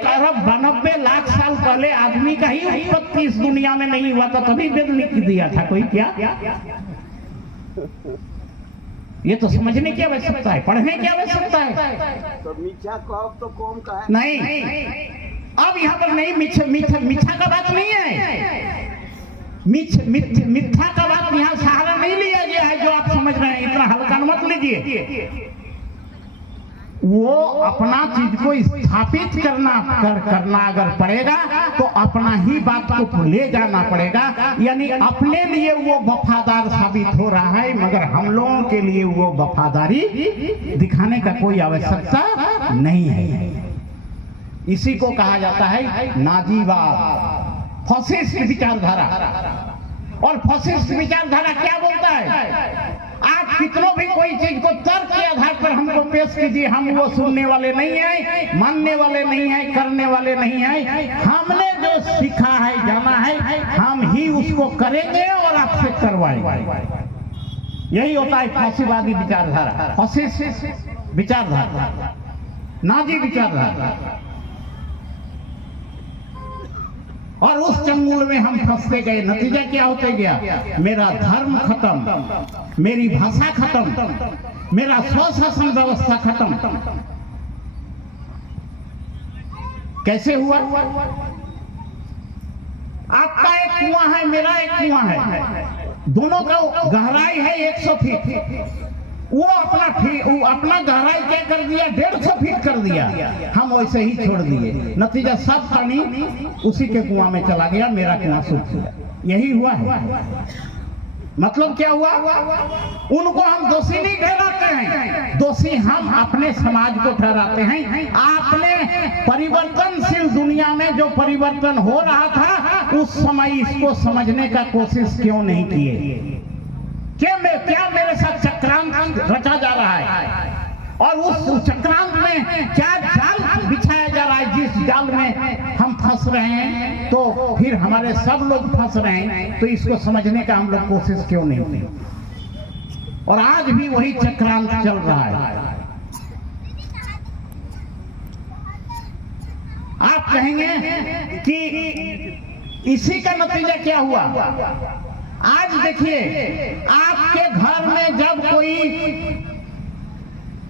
अरब 92 लाख साल पहले आदमी का ही उत्पत्ति इस दुनिया में नहीं हुआ था, तभी वेद लिख दिया था कोई क्या? ये तो समझने की आवश्यकता है, पढ़ने की आवश्यकता है। तो मीठा कहो तो कौन का है? नहीं, अब यहाँ पर नहीं, मीठा का बात नहीं है। मिथ्या का बात यहाँ सहारा नहीं लिया गया है जो आप समझ रहे हैं, इतना हल्का मत लीजिए। वो अपना चीज को स्थापित करना अगर पड़ेगा तो अपना ही बात को ले जाना पड़ेगा, यानी अपने लिए वो वफादार साबित हो रहा है, मगर हम लोगों के लिए वो वफादारी दिखाने का कोई आवश्यकता नहीं है। इसी को कहा जाता है नाजीवाद, फॉसिस्ट विचारधारा। और फॉसिस्ट विचारधारा क्या बोलता है? आप कितनों भी कोई चीज को तर्क के आधार पर हमको पेश कीजिए, हम वो सुनने वाले नहीं हैं, मानने वाले नहीं हैं, करने वाले नहीं हैं। हमने जो सीखा है, जाना है, हम ही उसको करेंगे और आपसे करवाएंगे। यही होता है फासीवादी विचारधारा, फॉसिस्ट विचारधारा, नाजी विचारधारा। और उस चंगुल में हम फंसते गए। नतीजा क्या होते गया? मेरा धर्म खत्म, मेरी भाषा खत्म, मेरा स्वशासन व्यवस्था खत्म। कैसे हुआ? आपका एक कुआं है, मेरा एक कुआं है, दोनों का गहराई है 100 फीट। वो अपना गहराई क्या कर दिया? 150 फीट कर दिया। हम वैसे ही छोड़ दिए। नतीजा सब पानी उसी के कुआं में चला गया, मेरा कुआं सूख गया। यही हुआ है। मतलब क्या हुआ? उनको हम दोषी नहीं ठहराते हैं, दोषी हम अपने समाज को ठहराते हैं। आपने परिवर्तनशील दुनिया में जो परिवर्तन हो रहा था उस समय इसको समझने का कोशिश क्यों नहीं किए? क्या मेरे साथ चक्रांत रचा जा रहा है? और उस चक्रांत में क्या जाल बिछाया जा रहा है? जिस जाल में हम फंस रहे हैं, तो फिर हमारे सब लोग फंस रहे हैं, तो इसको समझने का हम लोग कोशिश क्यों नहीं की? और आज भी वही चक्रांत चल रहा है। आप कहेंगे कि इसी का नतीजा क्या हुआ? आज देखिए, आपके घर में जब कोई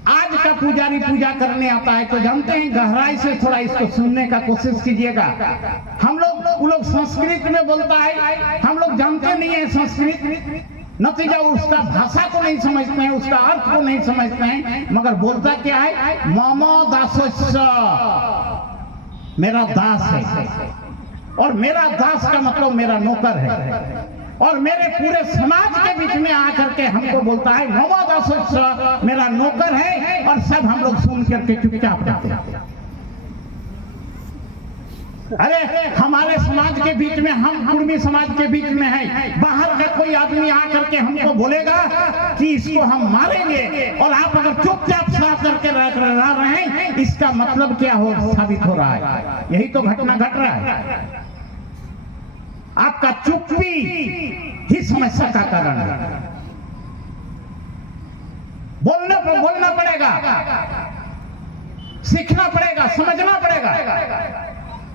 आज का पुजारी पूजा करने आता है तो जानते हैं, गहराई से थोड़ा इसको सुनने का कोशिश कीजिएगा। हम लोग संस्कृत में बोलता है, हम लोग जानते नहीं है संस्कृत। नतीजा उसका भाषा को नहीं समझते हैं, उसका अर्थ को नहीं समझते हैं, मगर बोलता क्या है? मम दासस्य, मेरा दास है। और मेरा दास का मतलब मेरा नौकर है। और मेरे पूरे समाज के बीच में आकर के हमको बोलता है मम दासस्य, मेरा नौकर है। और सब हम लोग सुन करके चुपचाप रहते हैं। अरे हमारे समाज के बीच में, हम कुर्मी समाज के बीच में है, बाहर का कोई आदमी आकर के हमको बोलेगा कि इसको हम मारेंगे, और आप अगर चुपचाप साफ करके रह रहे हैं, इसका मतलब क्या हो साबित हो रहा है? यही तो घटना घट रहा है। आपका चुप्पी ही समस्या का कारण है। बोलना पड़ेगा, सीखना पड़ेगा, समझना पड़ेगा।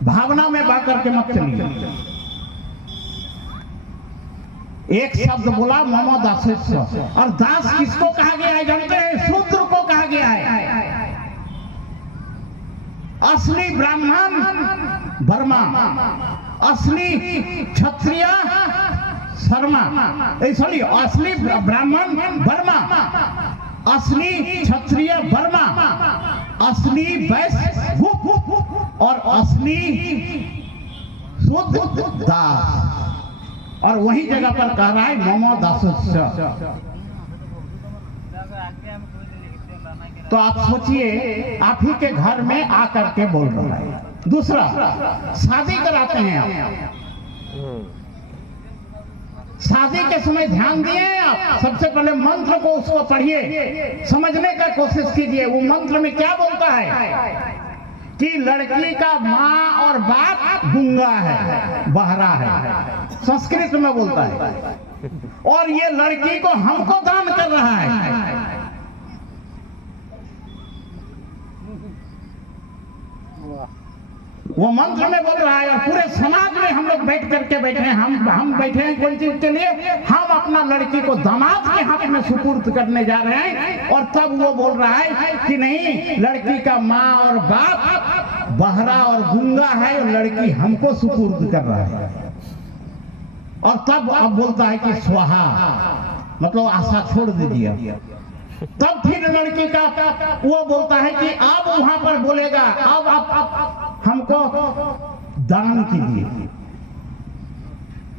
भावना में बह करके मत चलिए। एक शब्द बोला मम दासस्य, और दास किसको कहा गया है जानते हैं? शूद्र को कहा गया है। असली ब्राह्मण वर्मा, असली क्षत्रिय शर्मा, सॉरी, असली ब्राह्मण वर्मा, असली क्षत्रिय वर्मा, असली वैश्य गुप्त, और असली शुद्ध दास। और वही जगह पर कह रहा है मम दासस्य। तो आप सोचिए, आप ही के घर में आकर के बोल रहा है। दूसरा, शादी कराते हैं आप, शादी के समय ध्यान दिए आप? सबसे पहले मंत्र को उसको पढ़िए, समझने का कोशिश कीजिए। वो मंत्र में क्या बोलता है कि लड़की का माँ और बाप गूंगा है, बहरा है, संस्कृत में बोलता है, और ये लड़की को हमको दान कर रहा है। वो मंत्र में बोल रहा है, और पूरे समाज में हम लोग बैठ करके बैठे हैं। हम बैठे हैं कोई चीज के लिए? हम अपना लड़की को दामाद के हाथ में सुपुर्द करने जा रहे हैं, और तब वो बोल रहा है कि नहीं, लड़की का माँ और बाप बहरा और गूंगा है, और लड़की हमको सुपुर्द कर रहा है। और तब अब बोलता है कि स्वाहा, मतलब आशा छोड़ दीजिए। तब फिर लड़की का वो बोलता है कि अब वहां पर बोलेगा, अब आप हमको दान कीजिए।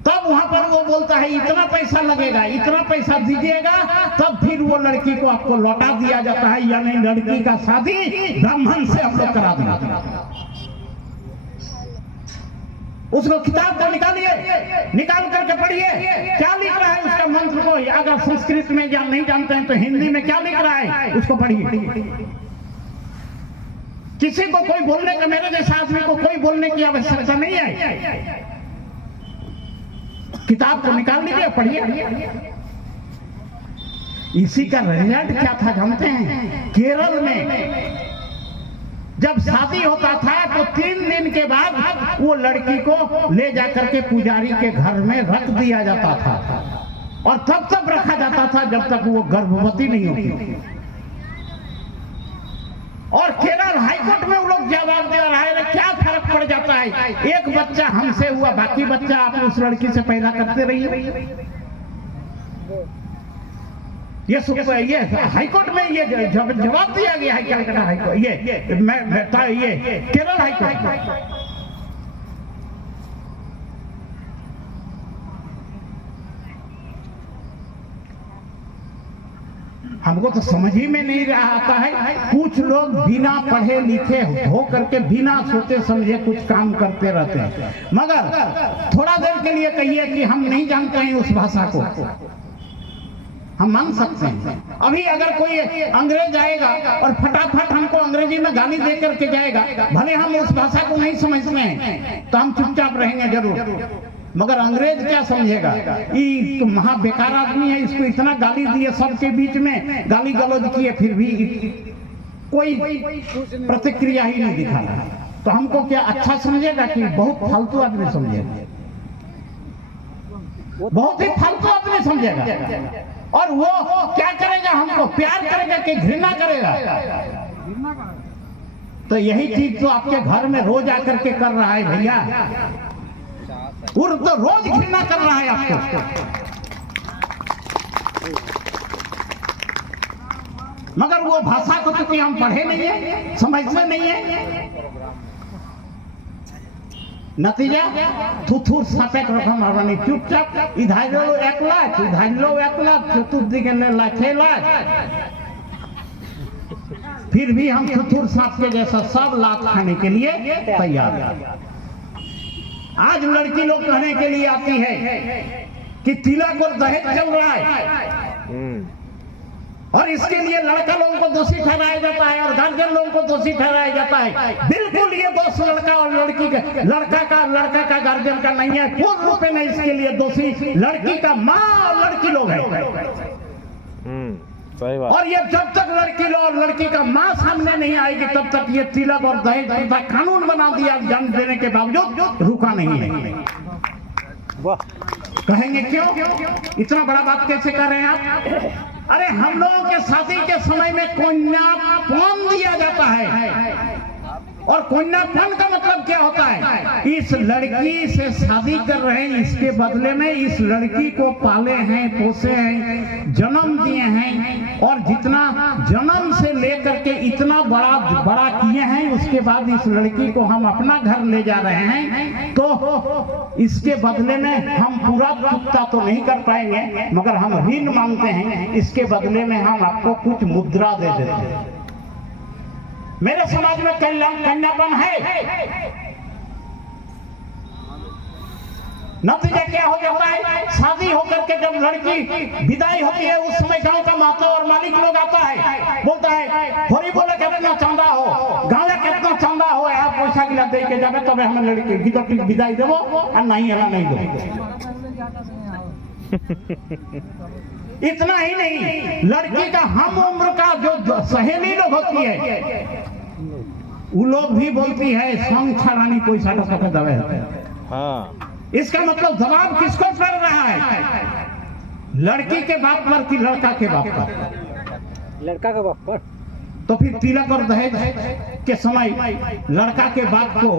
तब वहां पर वो बोलता है इतना पैसा लगेगा, इतना पैसा दीजिएगा, तब फिर वो लड़की को आपको लौटा दिया जाता है। यानी लड़की का शादी ब्राह्मण से हम लोग करा दिया। उसको किताब को निकाल करके पढ़िए, क्या लिख रहा है उसका मंत्र को। अगर संस्कृत में नहीं जानते हैं तो हिंदी में क्या लिख रहा है उसको पढ़िए। किसी को कोई बोलने का, मेरे जैसे आदमी को कोई बोलने की आवश्यकता नहीं है। किताब को निकाल लीजिए, पढ़िए। इसी का रिजल्ट क्या था जानते हैं? केरल में जब शादी होता था तो 3 दिन के बाद वो लड़की को ले जाकर के पुजारी के घर में रख दिया जाता था और तब तक रखा जाता था जब तक वो गर्भवती नहीं होती थी। और केरल हाईकोर्ट में वो लोग जवाब दे रहा है, क्या फर्क पड़ जाता है, एक बच्चा हमसे हुआ, बाकी बच्चा आप उस लड़की से पैदा करते रहिए। ये हाईकोर्ट में ये जवाब दिया गया है, कलकत्ता हाईकोर्ट, ये केरल हाईकोर्ट। हमको तो समझ ही में नहीं रहा आता है, कुछ लोग बिना पढ़े लिखे हो करके बिना सोचे समझे कुछ काम करते रहते हैं। मगर थोड़ा देर के लिए कहिए कि हम नहीं जानते हैं उस भाषा को, हम मान सकते हैं। अभी अगर कोई अंग्रेज आएगा और फटाफट हमको अंग्रेजी में गाली दे करके जाएगा, भले हम उस भाषा को नहीं समझते हैं तो हम चुपचाप रहेंगे जरूर, मगर अंग्रेज क्या समझेगा, ये तो महा बेकार आदमी है, इसको इतना गाली दिए, सबके बीच में गाली गलौज किए, फिर भी कोई प्रतिक्रिया ही नहीं दिखा। तो हमको क्या अच्छा समझेगा कि बहुत फालतू आदमी समझेगा, बहुत ही फालतू आदमी समझेगा। और वो क्या करेगा, हमको प्यार करेगा कि घृणा करेगा? तो यही चीज तो आपके घर में रोज आकर के कर रहा है भैया, वो तो रोज घृणा कर रहा है आपको। मगर वो भाषा को तो हम पढ़े नहीं है, समझते नहीं है, नतीजा थुथुर सापेक रकम हरबानी, चुपचाप इधर लो 1 लाख, इधर लो 1 लाख, चतुर्दिके ले 6 लाख, फिर भी हम थुथुर सांप के जैसा सब लाख खाने के लिए तैयार हैं। आज लड़की लोग कहने के लिए आती है कि तिलक और दहेज चल रहा है और इसके लिए लड़का लोगों को दोषी ठहराया जाता है और गार्जियन लोगों को दोषी ठहराया जाता है। बिल्कुल ये दोष लड़का और लड़की का, लड़का का गार्जियन का नहीं है, पूर्ण रूप में इसके लिए दोषी लड़की का माँ और लड़की लोग है। सही बात। और ये जब तक लड़की लोग और लड़की का माँ सामने नहीं आएगी तब तक ये तिलक और दहेज का कानून बना दिया, जन्म देने के बावजूद रुका नहीं है। कहेंगे क्यों, इतना बड़ा बात कैसे कर रहे हैं आप? अरे हम लोगों के शादी के समय में कन्यापन दिया जाता है, और कन्यापन का मतलब क्या होता है? इस लड़की से शादी कर रहे हैं, इसके बदले में इस लड़की को पाले हैं, पोसे हैं, जन्म दिए हैं, और जितना जन्म से लेकर के इतना बड़ा किए हैं, उसके बाद इस लड़की को हम अपना घर ले जा रहे हैं, तो इसके बदले में हम पूरा चुकता तो नहीं कर पाएंगे, मगर हम ऋण मांगते हैं, इसके बदले में हम आपको कुछ मुद्रा दे देते हैं। मेरे समाज में कन्यापन है। नतीजा क्या हो जाता है? शादी होकर के जब लड़की विदाई होती है, उस समय गांव का महतो और मालिक लोग आता है, बोलता है थोड़ी बोले कितना चांदा हो, गाँव कितना चांदा हो, आप पैसा गिला दे के जावे तब हमें लड़की की विदाई देवो और नहीं है नहीं दो। इतना ही नहीं, लड़की का हम उम्र का जो सहेली लोग होती है, वो लोग भी बोलती है संग छाड़ानी कोई साटा साटा दबे है। हाँ। इसका मतलब दबाव किसको पड़ रहा है? लड़की के बाप पर कि लड़का के बाप पर? लड़का का बाप पर। तो फिर तिलक और दहेज के समय लड़का के बाप को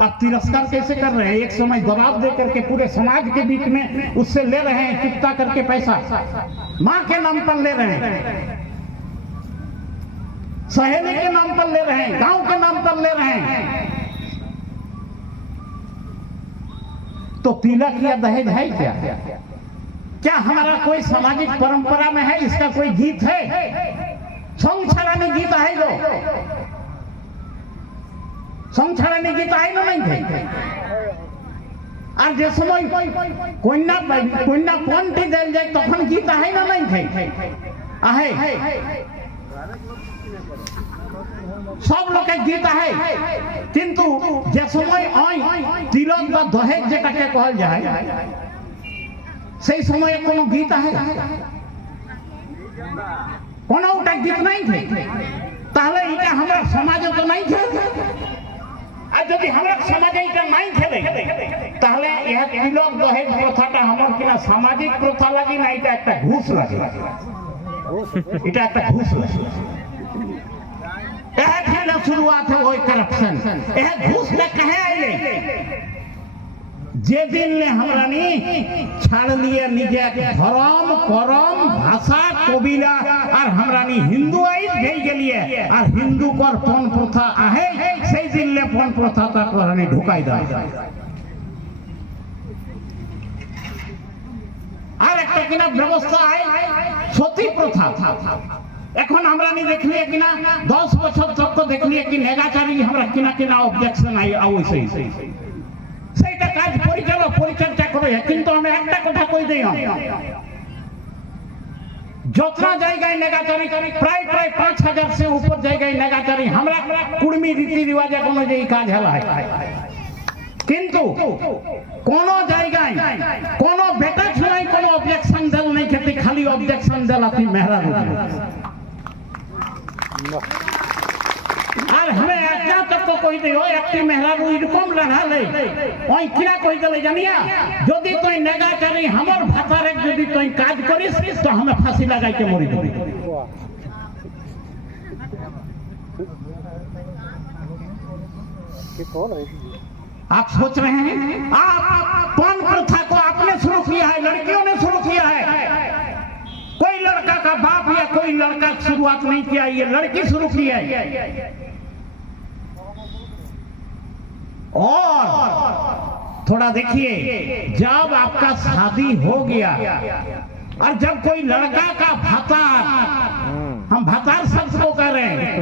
आप तिरस्कार कैसे कर रहे हैं? एक समय दबाव दे करके पूरे समाज के बीच में उससे ले रहे हैं, चुकता करके पैसा माँ के नाम पर ले रहे हैं, सहेली के नाम पर ले रहे हैं, गांव के नाम पर ले रहे हैं। तो तिलक या दहेज है क्या? क्या हमारा कोई सामाजिक परंपरा में है? इसका कोई गीत है? संग छड़ाने गीत है जो संग छड़ाने गीत है ना नहीं थे? और जे समय कन्या पंटी दिल जाए तखन गीत है ना नहीं थे? आहे सब लोग गीत है, किंतु जे समय तिलक बा दहेज जेटाके कहल जाए, से समय कोनो गीत है? कोनो उटा गीत नहीं थे ताहले इटा हमरा समाज तो नहीं थे आ यदि हमरा समाज इटा नहीं थे ताहले यह तिलक दहेज प्रथाटा हमर किना सामाजिक प्रथा लागि ना इटा একটা ঘুষ লাগে এটা একটা ঘুষ লাগে यह खेल शुरुआत है वही करप्शन यह घूस में कहे आइले जे दिन ने हमरानी छाड़ लिए निजे धर्म करम भाषा कबिला और हमरानी हिंदू आई गई गेलिए और हिंदू कर पन प्रथा आहे সেই दिन ले पन प्रथा तक हमरानी ढुकाई दा और एक किना व्यवस्था है सती प्रथा এখন আমরা নি দেখলিয়ে কিনা 10 বছর তক তো দেখলিয়ে কি নেগাচারি আমরা কিনা কিনা অবজেকশন আই আউইছে সেইটা কাজ পরিচর্যা করে কিন্তু আমি একটা কথা কই দেই যতনা জায়গায় নেগাচারি প্রায় 5000 से ऊपर জায়গায় নেগাচারি আমরা কুড়মি রীতি রিওয়াজে কোনো যেই কাজ হলা কিন্তু কোন জায়গায় কোন বেটা ছুলাই কোন অবজেকশন দেল নাই খেতে খালি অবজেকশন দেলাতি মেহরা আর हमें একটা তক কই দেই ওই একটি মেহরারু এরকম লাগালে ওই কিরা কই দেলে জানিয়া যদি তুই নেগাচারি हमर ভাতারে যদি তুই কাজ করিস তো हम ফাঁসি লাগাইতে মরি দেব आप सोच रहे हैं आप पन प्रथा को आपने शुरू किया है लड़कियों ने शुरू किया है कोई लड़का का बाप या कोई लड़का शुरुआत नहीं किया ये लड़की शुरू की है और थोड़ा देखिए जब आपका शादी हो गया और जब कोई लड़का का भतार हम भतार शब्द को कर रहे हैं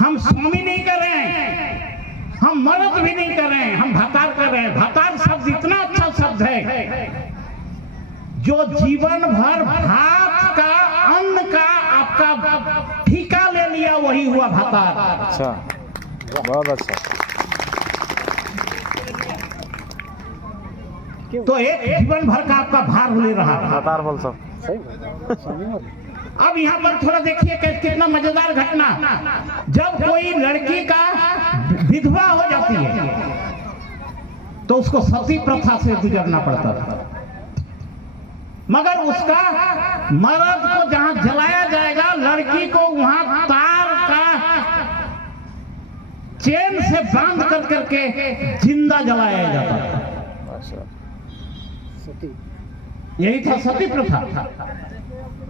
हम स्वामी नहीं कर रहे हैं हम मर्द भी नहीं कर रहे हैं हम भतार कर रहे हैं भतार शब्द इतना अच्छा शब्द है जो जीवन भर भात का अन्न का आपका ठेका ले लिया वही हुआ भतार अच्छा बहुत अच्छा तो एक जीवन भर का आपका भार ले रहा है भतार बोल सब अब यहाँ पर थोड़ा देखिए कि कितना मजेदार घटना जब कोई लड़की का विधवा हो जाती है तो उसको सती प्रथा से गुजरना पड़ता था मगर उसका मर्द को जहां जलाया जाएगा लड़की को वहां तार का चेन से बांध कर करके जिंदा जलाया जाता था यही था सती प्रथा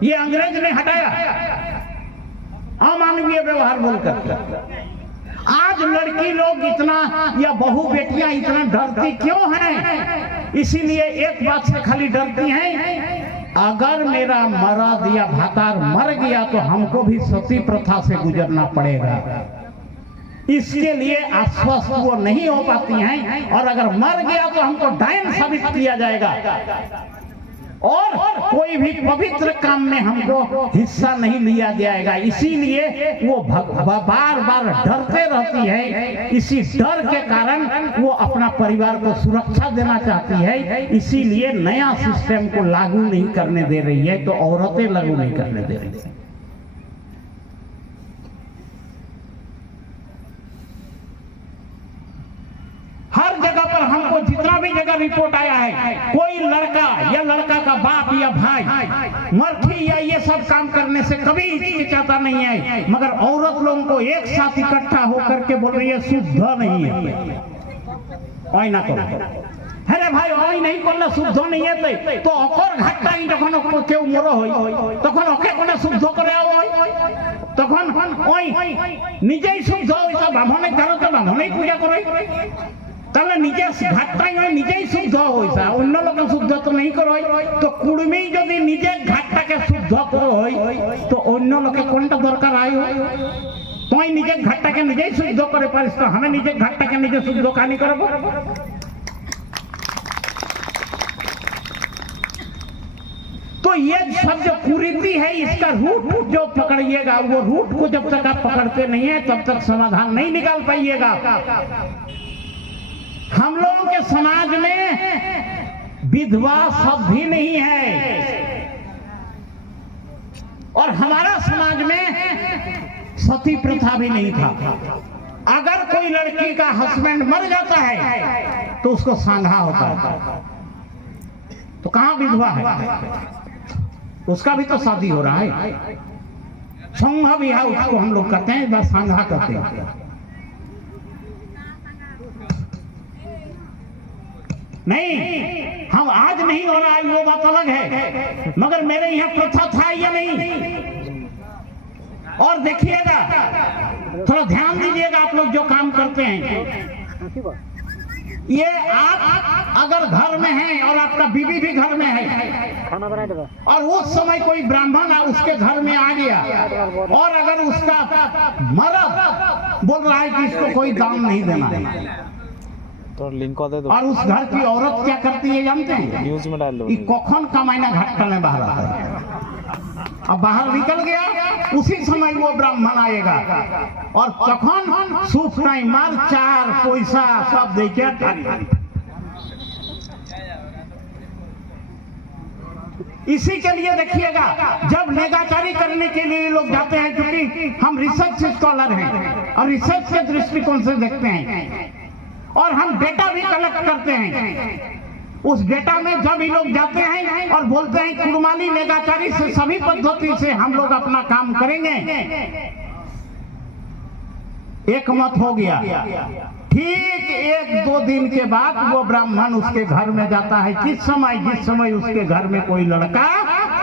ये अंग्रेज ने हटाया अमानवीय व्यवहार बोलकर आज लड़की लोग इतना या बहू बेटियां इतना डरती क्यों हैं इसीलिए एक बात से खाली डरती हैं अगर मेरा मर्द या भतार मर गया तो हमको भी सती प्रथा से गुजरना पड़ेगा इसके लिए आश्वस्त वो नहीं हो पाती हैं और अगर मर गया तो हमको डायन साबित किया जाएगा और कोई भी पवित्र काम में हमको हिस्सा नहीं लिया जाएगा इसीलिए वो बार बार डरते रहती है इसी डर के कारण वो अपना परिवार को सुरक्षा देना चाहती है इसीलिए नया सिस्टम को लागू नहीं करने दे रही है तो औरतें लागू नहीं करने दे रही है हर जगह पर हमको जितना भी जगह रिपोर्ट आया है कोई लड़का या लड़का का बाप या भाई मर्थी या ये सब काम करने से कभी हिचकिचाता नहीं है मगर औरत लोगों को एक साथ इकट्ठा होकर के बोल रही है शुद्ध नहीं है ओई ना करो अरे भाई ओई नहीं करना शुद्ध नहीं है तो अकर घाटटा इ যখন কেউ মরো হয় তখন ওকে কোন শুদ্ধ করে হয় তখন ওই নিজেই শুদ্ধ হইতো ব্রাহ্মণের দ্বারা তো ব্রাহ্মণেই পূজা করে তাহলে নিজে ঘাটটাই নিজেই শুদ্ধ হইছা অন্য লোক শুদ্ধ তো নেই করই তো কুড়মি যদি নিজে ঘাটটাকে শুদ্ধ করই তো অন্য লোকে কোনটা দরকার আই তুই নিজে ঘাটটাকে নিজেই শুদ্ধ করে পারিস তো আমি নিজে ঘাটটাকে নিজে শুদ্ধ কানি করব तो ये सब जो कुरीति है इसका रूट जो पकड़िएगा वो रूट को जब तक आप पकड़ते नहीं है तब तक समाधान नहीं निकाल पाइएगा हम लोगों के समाज में विधवा शब्द भी नहीं है और हमारा समाज में सती प्रथा भी नहीं था। अगर कोई लड़की का हस्बैंड मर जाता है तो उसको सांधा होता है। तो कहां विधवा है? उसका भी तो शादी हो रहा है। संघा विवाह उसको हम लोग करते हैं, बस सांधा करते हैं। नहीं, हम आज नहीं हो रहा है वो बात अलग है, मगर मेरे यहाँ प्रथा था या नहीं? और देखिएगा, थोड़ा ध्यान दीजिएगा आप लोग जो काम करते हैं। ये आप अगर घर में हैं और आपका बीवी भी घर में है और उस समय कोई ब्राह्मण उसके घर में आ गया और अगर उसका मर्द बोल रहा है कि इसको कोई दाम नहीं देना है, तो लिंक दे दो। और उस घर की औरत क्या करती है जानते हैं? न्यूज में डाल दो। कौन कमाइना घाट में बाहर आता है। अब बाहर निकल गया, उसी समय वो ब्राह्मण आएगा और कौन सूफ नहीं मार चार पैसा सब देके इसी के लिए देखिएगा, जब नेगाचारी करने के लिए लोग जाते हैं, क्योंकि हम रिसर्च स्कॉलर हैं और रिसर्च के दृष्टिकोण से देखते हैं और हम डेटा भी कलेक्ट करते हैं। उस डेटा में जब ये लोग जाते हैं और बोलते हैं कुर्बानी नेगाचारी से सभी पद्धति से हम लोग अपना काम करेंगे, एक मत हो गया। ठीक 1-2 दिन के बाद वो ब्राह्मण उसके घर में जाता है। जिस समय उसके घर में कोई लड़का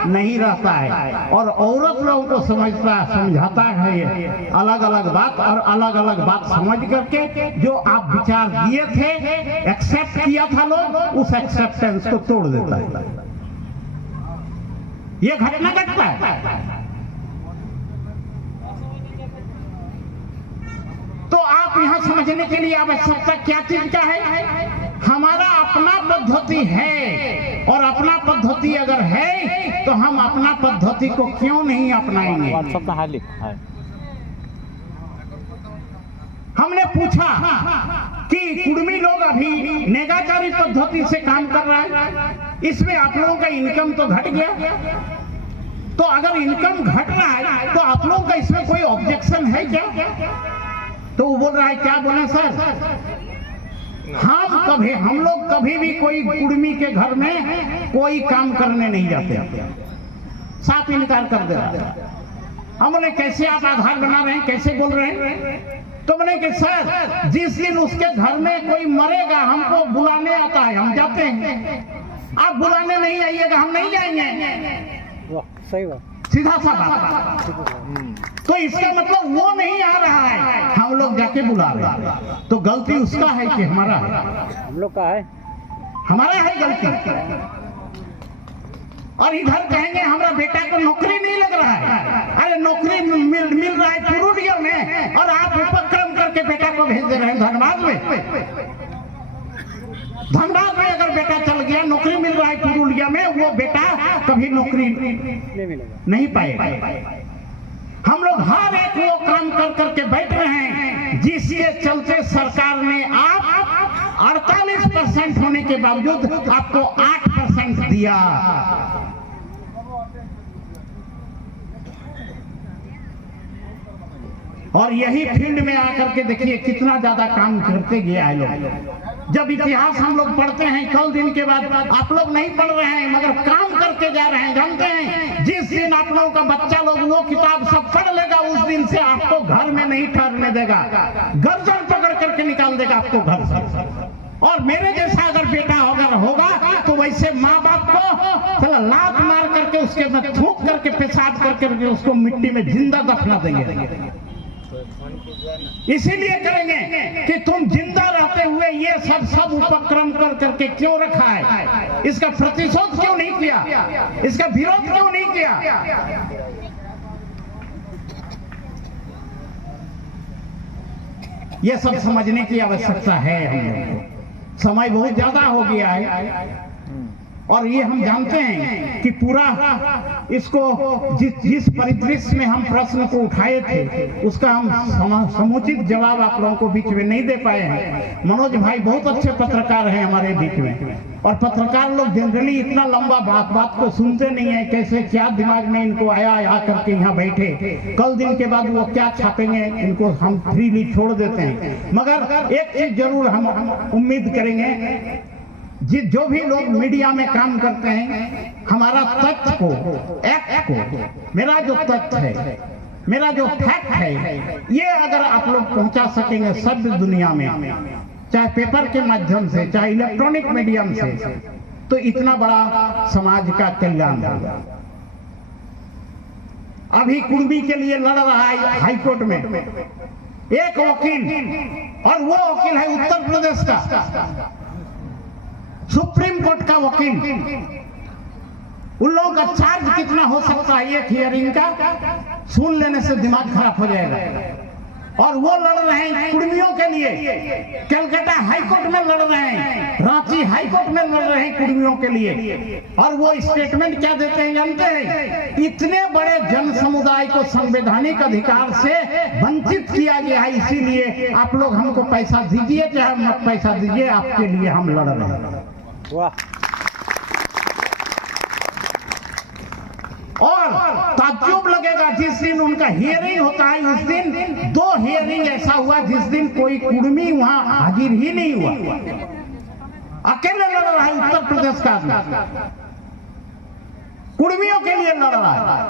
नहीं रहता है और औरत लोगों को समझाता है अलग अलग बात, और अलग अलग बात समझ करके जो आप विचार दिए थे, एक्सेप्ट किया था लोग, उस एक्सेप्टेंस को तोड़ देता है। ये घटना घटता है। तो आप यहाँ समझने के लिए आवश्यकता क्या चीज का है? हमारा अपना पद्धति है, और अपना पद्धति अगर है तो हम अपना पद्धति को क्यों नहीं अपनाएंगे? हमने पूछा कि कुर्मी लोग अभी नेगाचारी पद्धति से काम कर रहा है, इसमें आप लोगों का इनकम तो घट गया। तो अगर इनकम घट रहा है तो आप लोगों का इसमें कोई ऑब्जेक्शन है क्या? तो वो बोल रहा है, क्या बोला सर? हम लोग कभी भी कोई कुर्मी के घर में कोई काम करने नहीं जाते। साफ इनकार कर दे रहा है। हम बोले कैसे आप आधार बना रहे हैं, कैसे बोल रहे हैं? तो बोले कि सर जिस दिन उसके घर में कोई मरेगा हमको बुलाने आता है, हम जाते हैं। आप बुलाने नहीं आइएगा, हम नहीं जाएंगे। सही बात, सीधा सा बात। तो इसका मतलब वो नहीं आ रहा है, हम लोग जाके बुला रहे हैं। तो गलती उसका है कि हमारा है? हम लोग का है, हमारा है गलती। और इधर कहेंगे हमारा बेटा को नौकरी नहीं लग रहा है। अरे नौकरी मिल रहा है पुरुलिया में, और आप उपक्रम करके बेटा को भेज दे रहे हैं धनबाद में। धनबाद में अगर बेटा चल गया, नौकरी मिल रहा है पुरुलिया में, वो बेटा कभी नौकरी नहीं पाएगा। हम लोग हर एक वो काम कर करके बैठ रहे हैं, जिसके चलते सरकार ने आप 48% होने के बावजूद आपको 8% दिया। और यही फील्ड में आकर के देखिए कितना ज्यादा काम करते गया है लोग। जब इतिहास हम लोग पढ़ते हैं कल दिन के बाद, आप लोग नहीं पढ़ रहे हैं मगर काम करके जा रहे हैं। जानते हैं जिस दिन आप लोगों का बच्चा लोग वो किताब सब पढ़ लेगा, उस दिन से आपको घर में नहीं ठहरने देगा, गर्दन पकड़ करके निकाल देगा आपको घर से। और मेरे जैसा अगर बेटा अगर होगा तो वैसे माँ बाप को चला लात मार करके उसके में थूक करके पेशाब करके उसको मिट्टी में जिंदा दफना देंगे। इसीलिए करेंगे कि तुम जिंदा रहते हुए ये सब उपक्रम कर करके क्यों रखा है, इसका प्रतिशोध क्यों नहीं किया, इसका विरोध क्यों नहीं किया? ये सब समझने की आवश्यकता है। हम लोगों को समय बहुत ज्यादा हो गया है, और ये हम जानते हैं कि पूरा इसको जिस परिदृश्य में हम प्रश्न को उठाए थे उसका हम समुचित जवाब आप लोगों को बीच में नहीं दे पाए हैं। मनोज भाई बहुत अच्छे पत्रकार हैं हमारे बीच में, और पत्रकार लोग जनरली इतना लंबा बात को सुनते नहीं है, कैसे क्या दिमाग में इनको आया आकर के यहाँ बैठे, कल दिन के बाद वो क्या छापेंगे, इनको हम फ्रीली छोड़ देते हैं। मगर एक चीज जरूर हम उम्मीद करेंगे, जो भी लोग मीडिया में काम करते हैं, हमारा तथ्य को, एक्ट को, मेरा जो तथ्य है, मेरा जो फैक्ट है, ये अगर आप लोग पहुंचा सकेंगे सभ्य दुनिया में, चाहे पेपर के माध्यम से, चाहे इलेक्ट्रॉनिक मीडियम से, तो इतना बड़ा समाज का कल्याण होगा। अभी कुर्मी के लिए लड़ रहा है हाई कोर्ट में एक वकील, और वो वकील है उत्तर प्रदेश का सुप्रीम कोर्ट का वकील। उन लोगों का चार्ज कितना हो सकता है एक हियरिंग का, सुन लेने से दिमाग खराब हो जाएगा। और वो लड़ रहे हैं कुर्मियों के लिए, कलकत्ता हाई कोर्ट में लड़ रहे हैं, रांची हाई कोर्ट में लड़ रहे हैं कुर्मियों के लिए। और वो स्टेटमेंट क्या देते हैं जानते हैं? इतने बड़े जन समुदाय को संवैधानिक अधिकार से वंचित किया गया है, इसीलिए आप लोग हमको पैसा दीजिए, चाहे मत पैसा दीजिए, आपके लिए हम लड़ रहे हैं। वाह। और ताज्जुब लगेगा जिस दिन उनका हियरिंग होता है, उस दिन 2 हियरिंग ऐसा हुआ जिस दिन कोई कुर्मी वहां हाजिर ही नहीं हुआ, अकेले लड़ रहा है उत्तर प्रदेश का आदमी, कुर्मियों के लिए लड़ रहा है।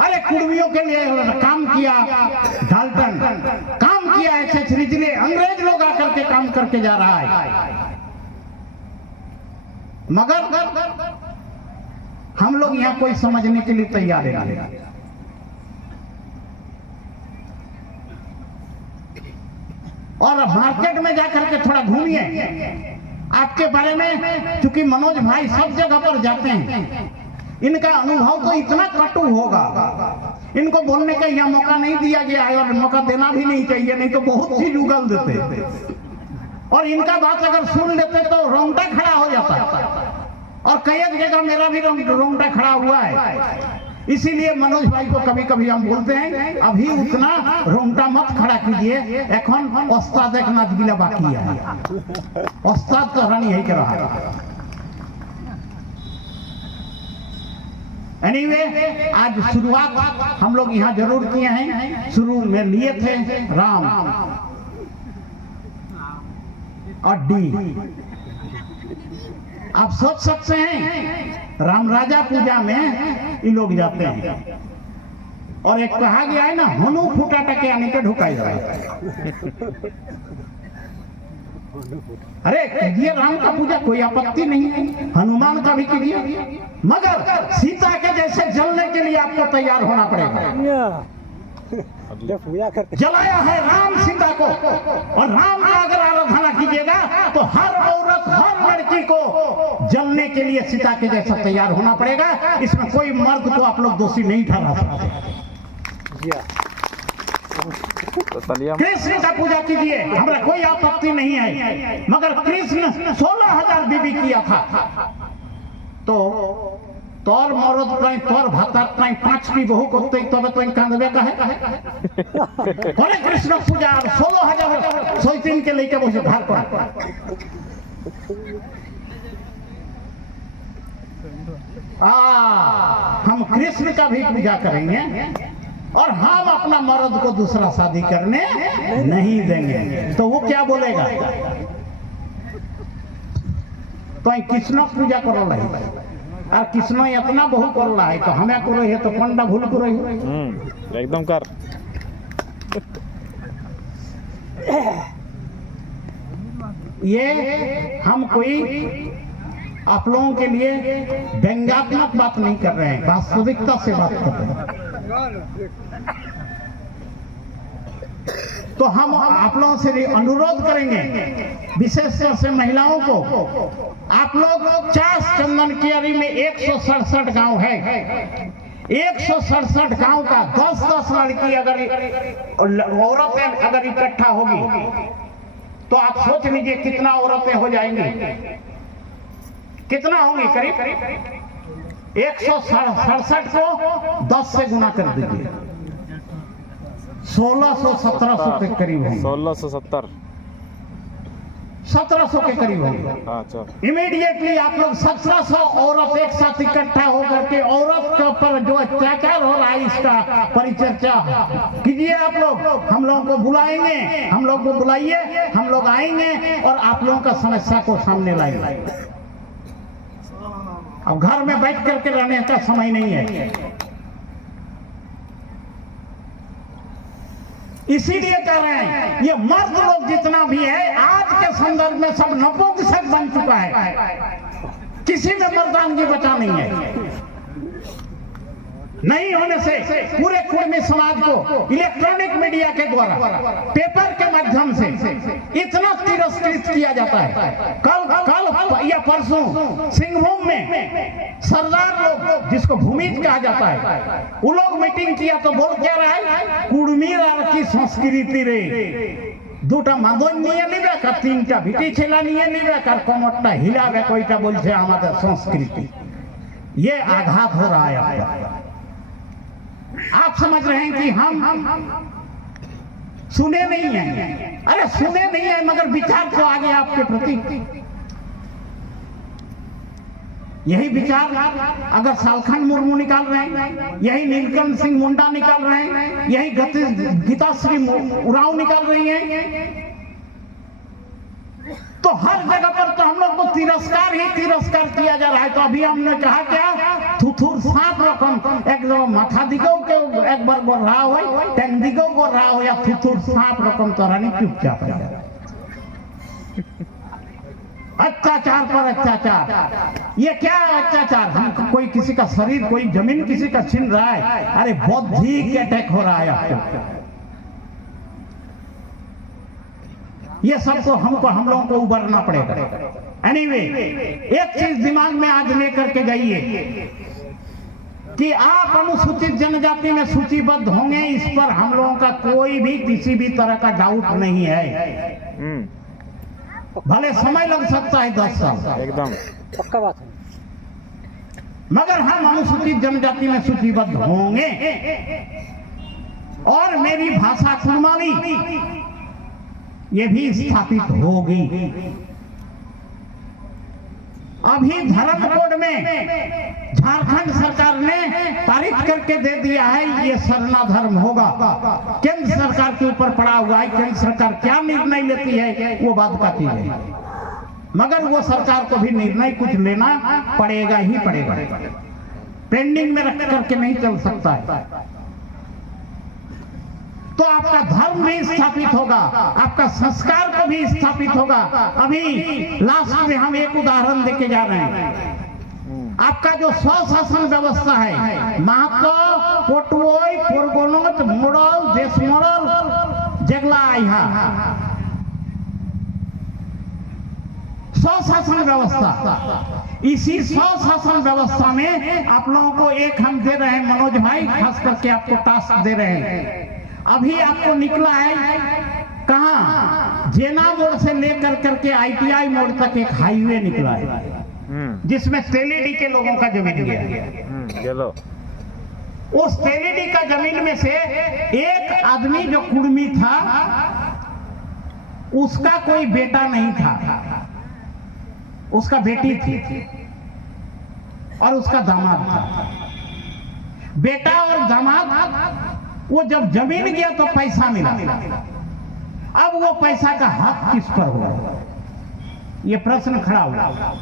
अरे कुर्मियों के लिए काम किया डाल्टन, काम किया एच रिजले, अंग्रेज लोग आकर के काम करके जा रहा है। मगर हम लोग यहाँ कोई समझने के लिए तैयार है। और मार्केट में जाकर के थोड़ा घूमिए, आपके बारे में, क्योंकि मनोज भाई सब जगह पर जाते हैं, इनका अनुभव तो इतना कटु होगा, इनको बोलने का यह मौका नहीं दिया गया है, और मौका देना भी नहीं चाहिए, नहीं तो बहुत चीज उगल देते। और इनका बात अगर सुन लेते तो रोंगटा खड़ा हो जाता है, और कई जगह मेरा भी रोंगटा खड़ा हुआ है। इसीलिए मनोज भाई को कभी कभी हम बोलते हैं, अभी उतना रोंगटा मत खड़ा कीजिए, एखन ओस्ताद एक नाच गिला बाकी है, ओस्ताद तो रानी है कर रहा है। एनीवे, आज शुरुआत हम लोग यहाँ जरूर किए हैं। शुरू में लिए थे राम और डी। आप सोच सकते हैं राम राजा पूजा में ये लोग जाते हैं, और एक कहा गया है ना, हनु फूटा टके आने के ढुकाई जाए। अरे कीजिए राम का पूजा, कोई आपत्ति नहीं है, हनुमान का भी कीजिए, मगर सीता के जैसे जलने के लिए आपको तैयार होना पड़ेगा। जलाया है राम सीता को, और राम का अगर आराधना कीजिएगा तो हर औरत, हर लड़की को जलने के लिए सीता के जैसा तैयार होना पड़ेगा। इसमें कोई मर्द को आप लोग दोषी नहीं ठहरा सकते। कृष्ण का पूजा कीजिए, हमारा कोई आपत्ति नहीं है, मगर कृष्ण 16,000 बीबी किया था, तो तोर मरद प्राय तोर भातार प्राय 5 की बहु करते तबे तो कांदबे का है। हरे कृष्ण पूजा 16,000 सैतीन के लेके बसे भाग पर। हम कृष्ण का भी पूजा करेंगे, और हम अपना मर्द को दूसरा शादी करने नहीं देंगे। तो वो क्या बोलेगा? तो कृष्ण पूजा करो रही, और कृष्ण इतना बहु कर रहा है, तो हमें करो है तो पंडा भूल करो एकदम कर। ये हम कोई आप लोगों के लिए व्यंग्यात्मक बात नहीं कर रहे हैं, वास्तविकता से बात कर रहे हैं। तो हम आप लोगों से अनुरोध करेंगे, विशेषकर से महिलाओं को, आप लोग चास चंदन कियारी में 167 गांव है, 167 गांव का 10-10 लड़की अगर औरतें अगर इकट्ठा होगी, तो आप सोच लीजिए कितना औरतें हो जाएंगी, कितना होंगी? करीब 167 को 10 से गुना कर दीजिए, 1600-1700 के करीब है। 1670 1700 के करीब होंगे। अच्छा। इमीडिएटली आप लोग 1700 औरत एक साथ इकट्ठा होकर के औरत के ऊपर जो अत्याचार हो रहा है इसका परिचर्चा कीजिए। आप लोग हम लोगों को बुलाएंगे, हम लोग को बुलाइए, हम लोग आएंगे और आप लोगों का समस्या को सामने लाएंगे। अब घर में बैठ करके रहने का समय नहीं है। इसीलिए कह रहे हैं ये मर्द लोग जितना भी है आज के संदर्भ में सब नपुंसक बन चुका है। किसी में मर्दानगी बचा नहीं है। नहीं होने से पूरे कुर्मी समाज को इलेक्ट्रॉनिक मीडिया के द्वारा, पेपर के माध्यम से इतना तिरस्कृत किया जाता है। कल या परसों सिंहभूम में सरदार लोग जिसको भूमिज कहा जाता है वो लोग मीटिंग किया तो बोल क्या रहा है, कुर्मी की संस्कृति रे দুটা মাদন নিয়ে নিবে আর তিনটা ভিটি ছেলা নিয়ে নিবে আর কোমরটা হিলাবে কইটা বলছে আমাদের সংস্कृति। ये आघात हो रहा है। आप समझ रहे हैं कि हम सुने नहीं हैं। अरे सुने नहीं है मगर विचार तो आगे आपके प्रति यही विचार अगर सालखन मुर्मू निकाल रहे हैं, यही नीलकंठ सिंह मुंडा निकाल रहे हैं, यही गीताश्री उरांव निकाल रही हैं, तो हर जगह पर तो हम लोग को तिरस्कार ही तिरस्कार किया जा रहा है। तो अभी हमने कहा क्या थुथुर सांप रकम एकदम माथा दिगो के एक बार बोल रहा हो टैंक दिगो बोल रहा हो या थुथुर सांप रकम तो रानी चुपचाप है। अत्याचार पर अत्याचार, ये क्या अत्याचार? हम कोई किसी का शरीर, कोई जमीन किसी का छीन रहा है। अरे बौद्धिक अटैक हो रहा है आपको। ये सबको हमको हम लोगों को उबरना पड़ेगा। एनीवे, एक चीज दिमाग में आज लेकर के जाइए कि आप अनुसूचित जनजाति में सूचीबद्ध होंगे, इस पर हम लोगों का कोई भी किसी भी तरह का डाउट नहीं है। भले समय लग सकता है 10 साल, एकदम पक्का बात है, मगर हम अनुसूचित जनजाति में सूचीबद्ध होंगे। और मेरी भाषा कुर्माली ये भी स्थापित होगी। अभी धर्म कोड में झारखंड सरकार ने पारित करके दे दिया है ये सरना धर्म होगा। केंद्र सरकार के ऊपर पड़ा हुआ है, केंद्र सरकार क्या निर्णय लेती है वो बात का चीज है, मगर वो सरकार को भी निर्णय कुछ लेना पड़ेगा ही पड़ेगा। पेंडिंग में रख करके नहीं चल सकता है। तो आपका धर्म भी स्थापित होगा, आपका संस्कार को भी स्थापित होगा। अभी लास्ट में हम एक उदाहरण देके जा रहे हैं। आपका जो स्वशासन व्यवस्था है, महतो, पोटवोई, पोरगोनोट, मोड़ल, देश मोड़ल, जगला यहाँ स्वशासन व्यवस्था, इसी स्वशासन व्यवस्था में आप लोगों को एक हम दे रहे हैं, मनोज भाई खास करके आपको टास्क दे रहे हैं। अभी आपको निकला है कहाँ, जेना मोड़ से लेकर करके ITI मोड़ तक एक हाईवे निकला है जिसमें तेलीडी के लोगों का जमीन गया। उस तेलीडी का जमीन में से एक आदमी जो कुर्मी था उसका कोई बेटा नहीं था, उसका बेटी थी और उसका दामाद था। बेटा और दामाद वो जब जमीन गया तो पैसा मिला, अब वो पैसा का हक किस पर हुआ, ये प्रश्न खड़ा हुआ।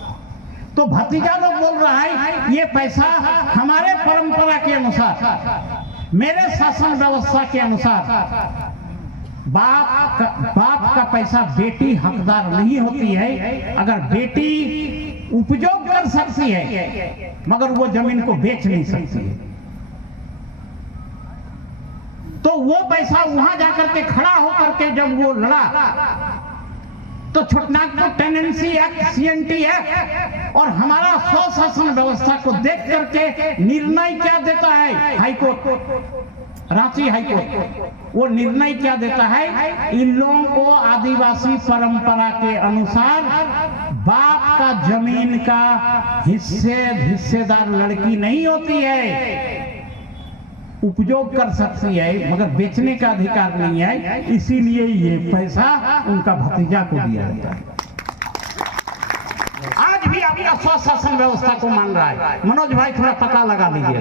तो भतीजा लोग बोल रहा है ये पैसा हमारे परंपरा के अनुसार, मेरे शासन व्यवस्था के अनुसार बाप का पैसा बेटी हकदार नहीं होती है। अगर बेटी उपयोग कर सकती है मगर वो जमीन को बेच नहीं सकती है, तो वो पैसा वहां जाकर के खड़ा होकर के जब वो लड़ा तो Chhotanagpur tenancy act, CNT act और हमारा स्वशासन व्यवस्था को देख करके निर्णय क्या देता है हाईकोर्ट, रांची हाईकोर्ट, वो निर्णय क्या देता है, इन लोगों को आदिवासी परंपरा के अनुसार बाप का जमीन का हिस्सेदार लड़की नहीं होती है, उपयोग कर सकती है मगर बेचने का अधिकार नहीं है। इसीलिए ये पैसा उनका भतीजा को दिया जाता है। या स्वशासन व्यवस्था को मान रहा है? मनोज भाई थोड़ा पता लगा लीजिए।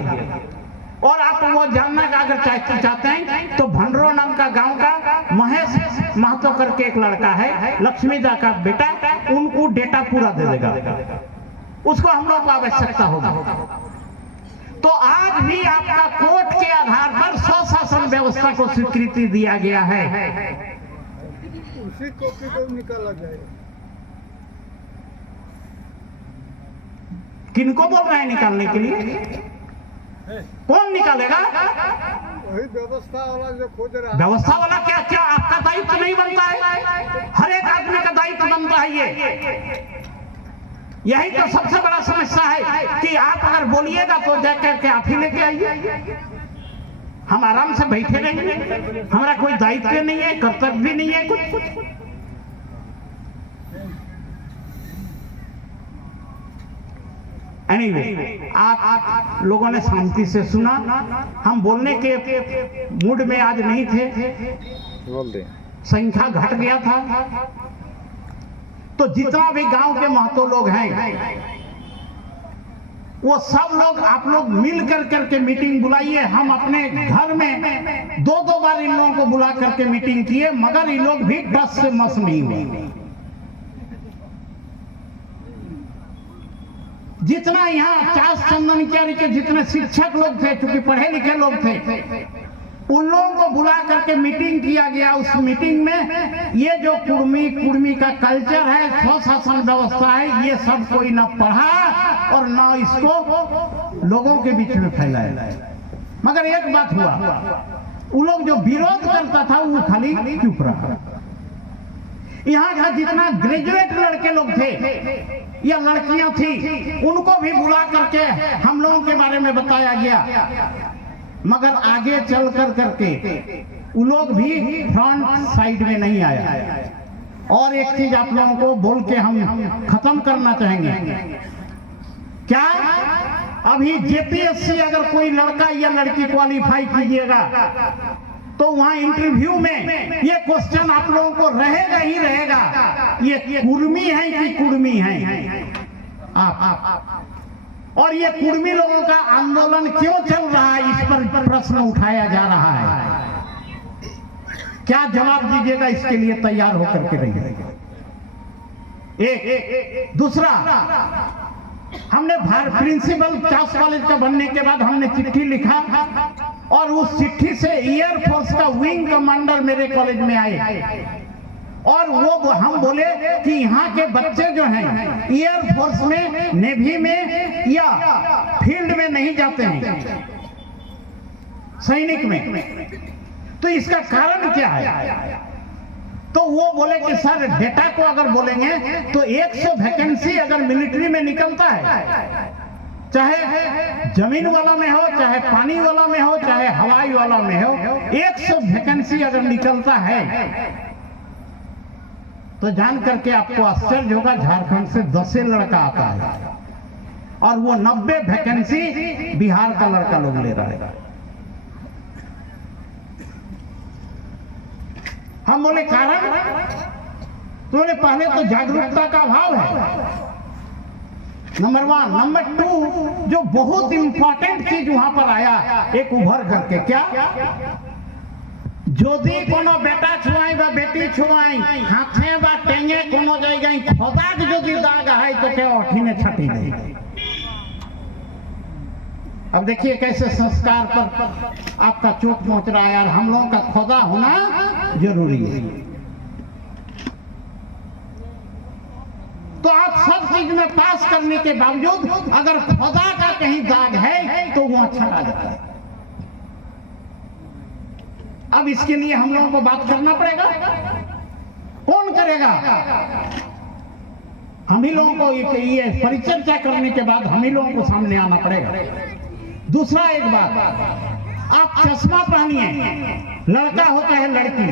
और आप वो जानना का अगर चाहते हैं तो भंडरो नाम का गांव का महेश महतो करके एक लड़का है, लक्ष्मीदा का बेटा, उनको डेटा पूरा दे देगा, उसको हम लोग को आवश्यकता होगी। तो आज भी आपका कोर्ट के आधार पर स्वशासन व्यवस्था को स्वीकृति दिया गया है। उसी कॉपी को निकाला जाएगा। किनको बोल रहे हैं निकालने के लिए? कौन निकालेगा? वही व्यवस्था वाला जो खोज रहा है। व्यवस्था वाला क्या क्या आपका दायित्व नहीं बनता है? हर एक आदमी का दायित्व बनता है। यही तो सबसे बड़ा समस्या है कि आप अगर बोलिएगा तो जाकर के आप ही लेके आइए। हम आराम से बैठे रहेंगे, हमारा कोई दायित्व नहीं है, कर्तव्य भी नहीं है कुछ। एनीवे, आप लोगों ने शांति से सुना। हम बोलने के मूड में आज नहीं थे, बोल दे। संख्या घट गया था। तो जितना भी गांव के महतो लोग हैं, वो सब लोग, आप लोग मिल करके मीटिंग बुलाइए। हम अपने घर में 2-2 बार इन लोगों को बुला करके मीटिंग किए, मगर ये लोग भी बस से मस नहीं हुए। जितना यहाँ चास चंदनकियारी के जितने शिक्षक लोग थे, चूंकि पढ़े लिखे लोग थे, उन लोगों को बुला करके मीटिंग किया गया। उस मीटिंग में ये जो कुर्मी का कल्चर है, स्वशासन व्यवस्था है, ये सब कोई ना पढ़ा और ना इसको लोगों के बीच में फैलाया। मगर एक बात हुआ, वो लोग जो विरोध करता था वो खाली चुप रहा। यहाँ का जितना ग्रेजुएट लड़के लोग थे या लड़कियां थी, उनको भी बुला करके हम लोगों के बारे में बताया गया। मगर आगे चल करके वो लोग भी फ्रंट साइड में नहीं आया। और एक चीज आप लोगों को बोल के हम खत्म करना चाहेंगे। क्या अभी जेपीएससी अगर कोई लड़का या लड़की क्वालिफाई कीजिएगा तो वहां इंटरव्यू में ये क्वेश्चन आप लोगों को रहेगा ही रहेगा, ये कुर्मी है कि कुर्मी है आप। और ये कुर्मी लोगों का आंदोलन क्यों चल रहा है, इस पर प्रश्न उठाया जा रहा है। क्या जवाब दीजिएगा, इसके लिए तैयार होकर के रहिए। एक दूसरा, हमने प्रिंसिपल चास कॉलेज का बनने के बाद हमने चिट्ठी लिखा और उस चिट्ठी से एयरफोर्स का विंग कमांडर मेरे कॉलेज में आए और वो हम बोले कि यहाँ के बच्चे जो हैं एयरफोर्स में, नेवी में या फील्ड में नहीं जाते हैं, सैनिक में, तो इसका कारण क्या है? तो वो बोले कि सर डेटा को अगर बोलेंगे तो 100 वैकेंसी अगर मिलिट्री में निकलता है, चाहे जमीन वाला में हो, चाहे पानी वाला में हो, चाहे हवाई वाला में हो, 100 वैकेंसी अगर निकलता है तो जान करके आपको आश्चर्य होगा, झारखंड से 10 लड़का आता है और वो 90 वैकेंसी बिहार का लड़का लोग ले रहा है। हम बोले कारण, तो बोले पहले तो जागरूकता का अभाव है, नंबर 1। नंबर 2, जो बहुत इंपॉर्टेंट चीज वहां पर आया एक उभर करके, क्या? যদি কোনো বেটা ছুঁয়াই বা বেটি ছুঁয়াই হাতে বা টেঙে কোনো জায়গায় খোদাক যদি দাগ হয় তো কেউ অঠিনে ছাটি দেয়। अब देखिए कैसे संस्कार पर आपका चोट पहुंच रहा है। यार हम लोगों का खुदा होना जरूरी है। तो आप सब चीज में पास करने के बावजूद अगर खुदा का कहीं दाग है तो वो अच्छा आ जाता है। अब इसके लिए हम लोगों को बात करना पड़ेगा। कौन करेगा? हम ही लोगों को ये परिचर्चा करने के बाद हम ही लोगों को सामने आना पड़ेगा। दूसरा एक बात, आप चश्मा पहनिए, लड़का होता है लड़की,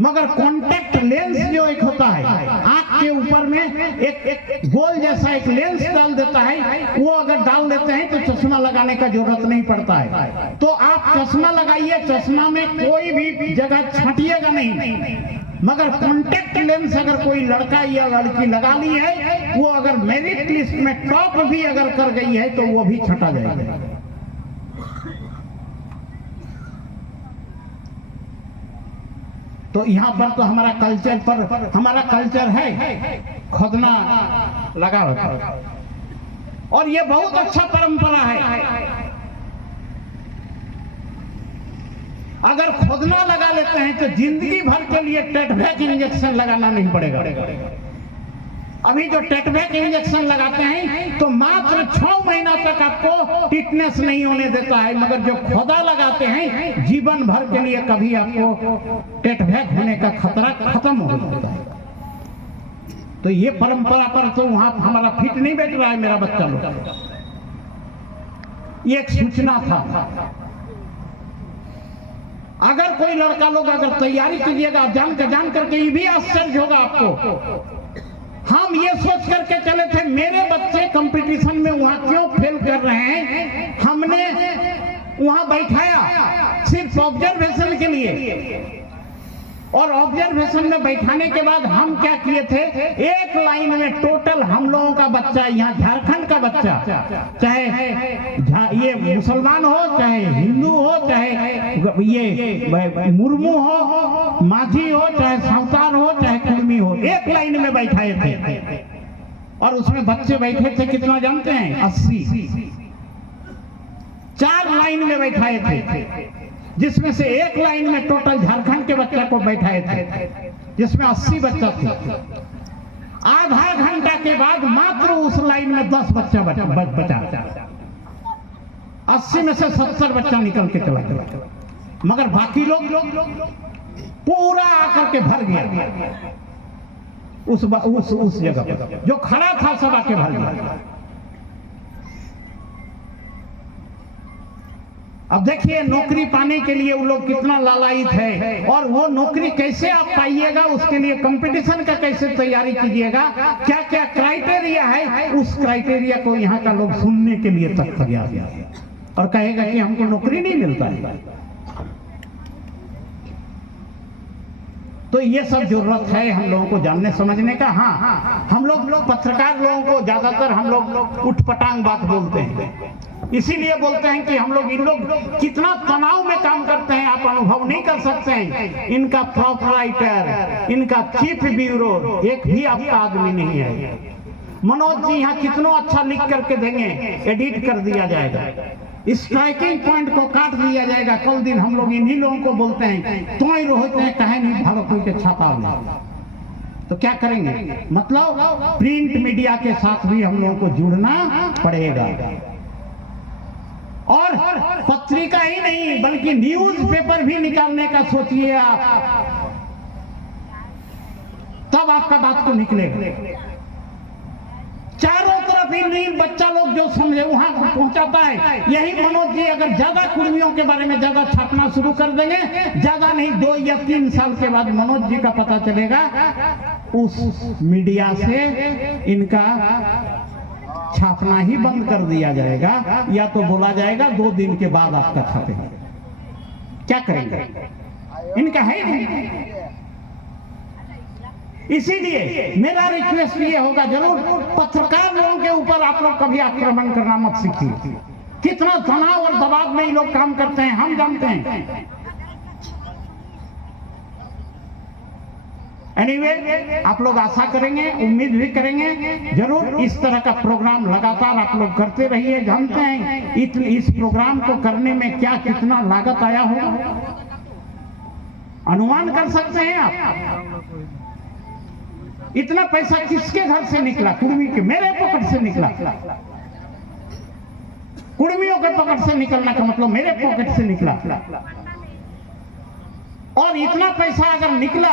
मगर कॉन्टेक्ट लेंस जो एक होता है आंख के ऊपर में एक गोल जैसा एक लेंस डाल देता है, वो अगर डाल देते हैं तो चश्मा लगा लगाने का जरूरत नहीं पड़ता है। तो आप चश्मा लगाइए, चश्मा में कोई भी जगह छांटिएगा नहीं, मगर कॉन्टेक्ट लेंस अगर कोई लड़का या लड़की लगा ली है, वो अगर मेरिट लिस्ट में टॉप भी अगर कर गई है तो वो भी छटा जाएगा। तो यहाँ पर तो हमारा कल्चर है खोदना लगा होता है, और ये बहुत अच्छा परंपरा है। अगर खोदना लगा लेते हैं तो जिंदगी भर के लिए टेटवैक इंजेक्शन लगाना नहीं पड़ेगा। अभी जो टेटवैक इंजेक्शन लगाते हैं तो मात्र 6 महीना तक आपको टिटनेस नहीं होने देता है, मगर जो खोदा लगाते हैं जीवन भर के लिए कभी आपको टेटवैक होने का खतरा खत्म हो जाता है। तो ये परंपरा पर तो वहां हमारा फिट नहीं बैठ रहा है मेरा बच्चा लोग। ये एक सूचना था। अगर कोई लड़का लोग अगर तैयारी कीजिएगा, जान करके ये भी आश्चर्य होगा आपको। हम ये सोच करके चले थे मेरे बच्चे कंपटीशन में वहां क्यों फेल कर रहे हैं, हमने वहां बैठाया सिर्फ ऑब्जर्वेशन के लिए। और ऑब्जर्वेशन में बैठाने के बाद हम क्या किए थे, एक लाइन में टोटल हम लोगों का बच्चा, यहाँ झारखंड का बच्चा, चाहे ये मुसलमान हो, चाहे हिंदू हो, चाहे ये मुर्मू हो, माझी हो, चाहे सावतार हो, चाहे कुर्मी हो, एक लाइन में बैठाए थे। और उसमें बच्चे बैठे थे कितना जानते हैं? 80। 4 लाइन में बैठाए थे, जिसमें से एक लाइन में टोटल झारखंड के बच्चा को बैठाए थे, जिसमें 80 बच्चा थे। आधा घंटा के बाद मात्र उस लाइन में 10 बच्चा बचा। 80 में से 70 बच्चा निकल के चला गया, मगर बाकी लोग पूरा आकर के भर गया उस जगह पर। जो खड़ा था सब आके भर गया। अब देखिए नौकरी पाने के लिए वो लोग कितना लालायित है, और वो नौकरी कैसे आप पाइएगा, उसके लिए कंपटीशन का कैसे तैयारी कीजिएगा, क्या क्या क्राइटेरिया है, उस क्राइटेरिया को यहाँ का लोग सुनने के लिए तक तैयार है और कहेगा कि हमको नौकरी नहीं मिलता है। तो ये सब जरूरत है हम लोगों को जानने समझने का। हाँ, हम लोग पत्रकार लोगों को ज्यादातर हम लोग उठपटांग बात बोलते हैं, इसीलिए बोलते हैं कि हम लोग इन लोग कितना तनाव में काम करते हैं आप अनुभव नहीं कर सकते हैं। इनका प्रोपराइटर, इनका चीफ ब्यूरो एक भी आपका आदमी नहीं है। मनोज जी यहाँ कितना अच्छा लिख करके देंगे, एडिट कर दिया जाएगा, स्ट्राइकिंग पॉइंट को काट दिया जाएगा। कल दिन हम लोग इन्हीं लोगों को बोलते हैं तो ही रोते हैं, कहे नहीं भागो कोई के छापा हुआ, तो क्या करेंगे? मतलब प्रिंट मीडिया के साथ भी हम लोगों को जुड़ना पड़ेगा, और पत्रिका ही नहीं बल्कि न्यूज़पेपर भी निकालने का सोचिए आप, तब आपका बात को निकलेगा। चारों तरफ इन बच्चा लोग जो समझे वहां पहुंचाता है। यही मनोज जी अगर ज्यादा कुर्मियों के बारे में ज्यादा छापना शुरू कर देंगे, ज्यादा नहीं 2 या 3 साल के बाद मनोज जी का पता चलेगा, उस मीडिया से इनका छापना ही बंद कर दिया जाएगा, या तो बोला जाएगा 2 दिन के बाद आपका छापेगा। क्या करेंगे? इनका है नहीं। इसीलिए मेरा रिक्वेस्ट ये होगा, जरूर पत्रकार लोगों के ऊपर आप लोग कभी आक्रमण करना मत सीखिए। कितना तनाव और दबाव में ये लोग काम करते हैं हम जानते हैं। एनीवे, आप लोग आशा करेंगे, उम्मीद भी करेंगे, जरूर इस तरह का प्रोग्राम लगातार आप लोग करते रहिए। जानते हैं इस प्रोग्राम को करने में क्या कितना लागत आया होगा, अनुमान कर सकते हैं आप? इतना पैसा किसके घर से निकला? कुर्मी के, मेरे पॉकेट से निकला। कुर्मियों के पॉकेट से निकलना का मतलब मेरे पॉकेट से निकला। और इतना पैसा अगर निकला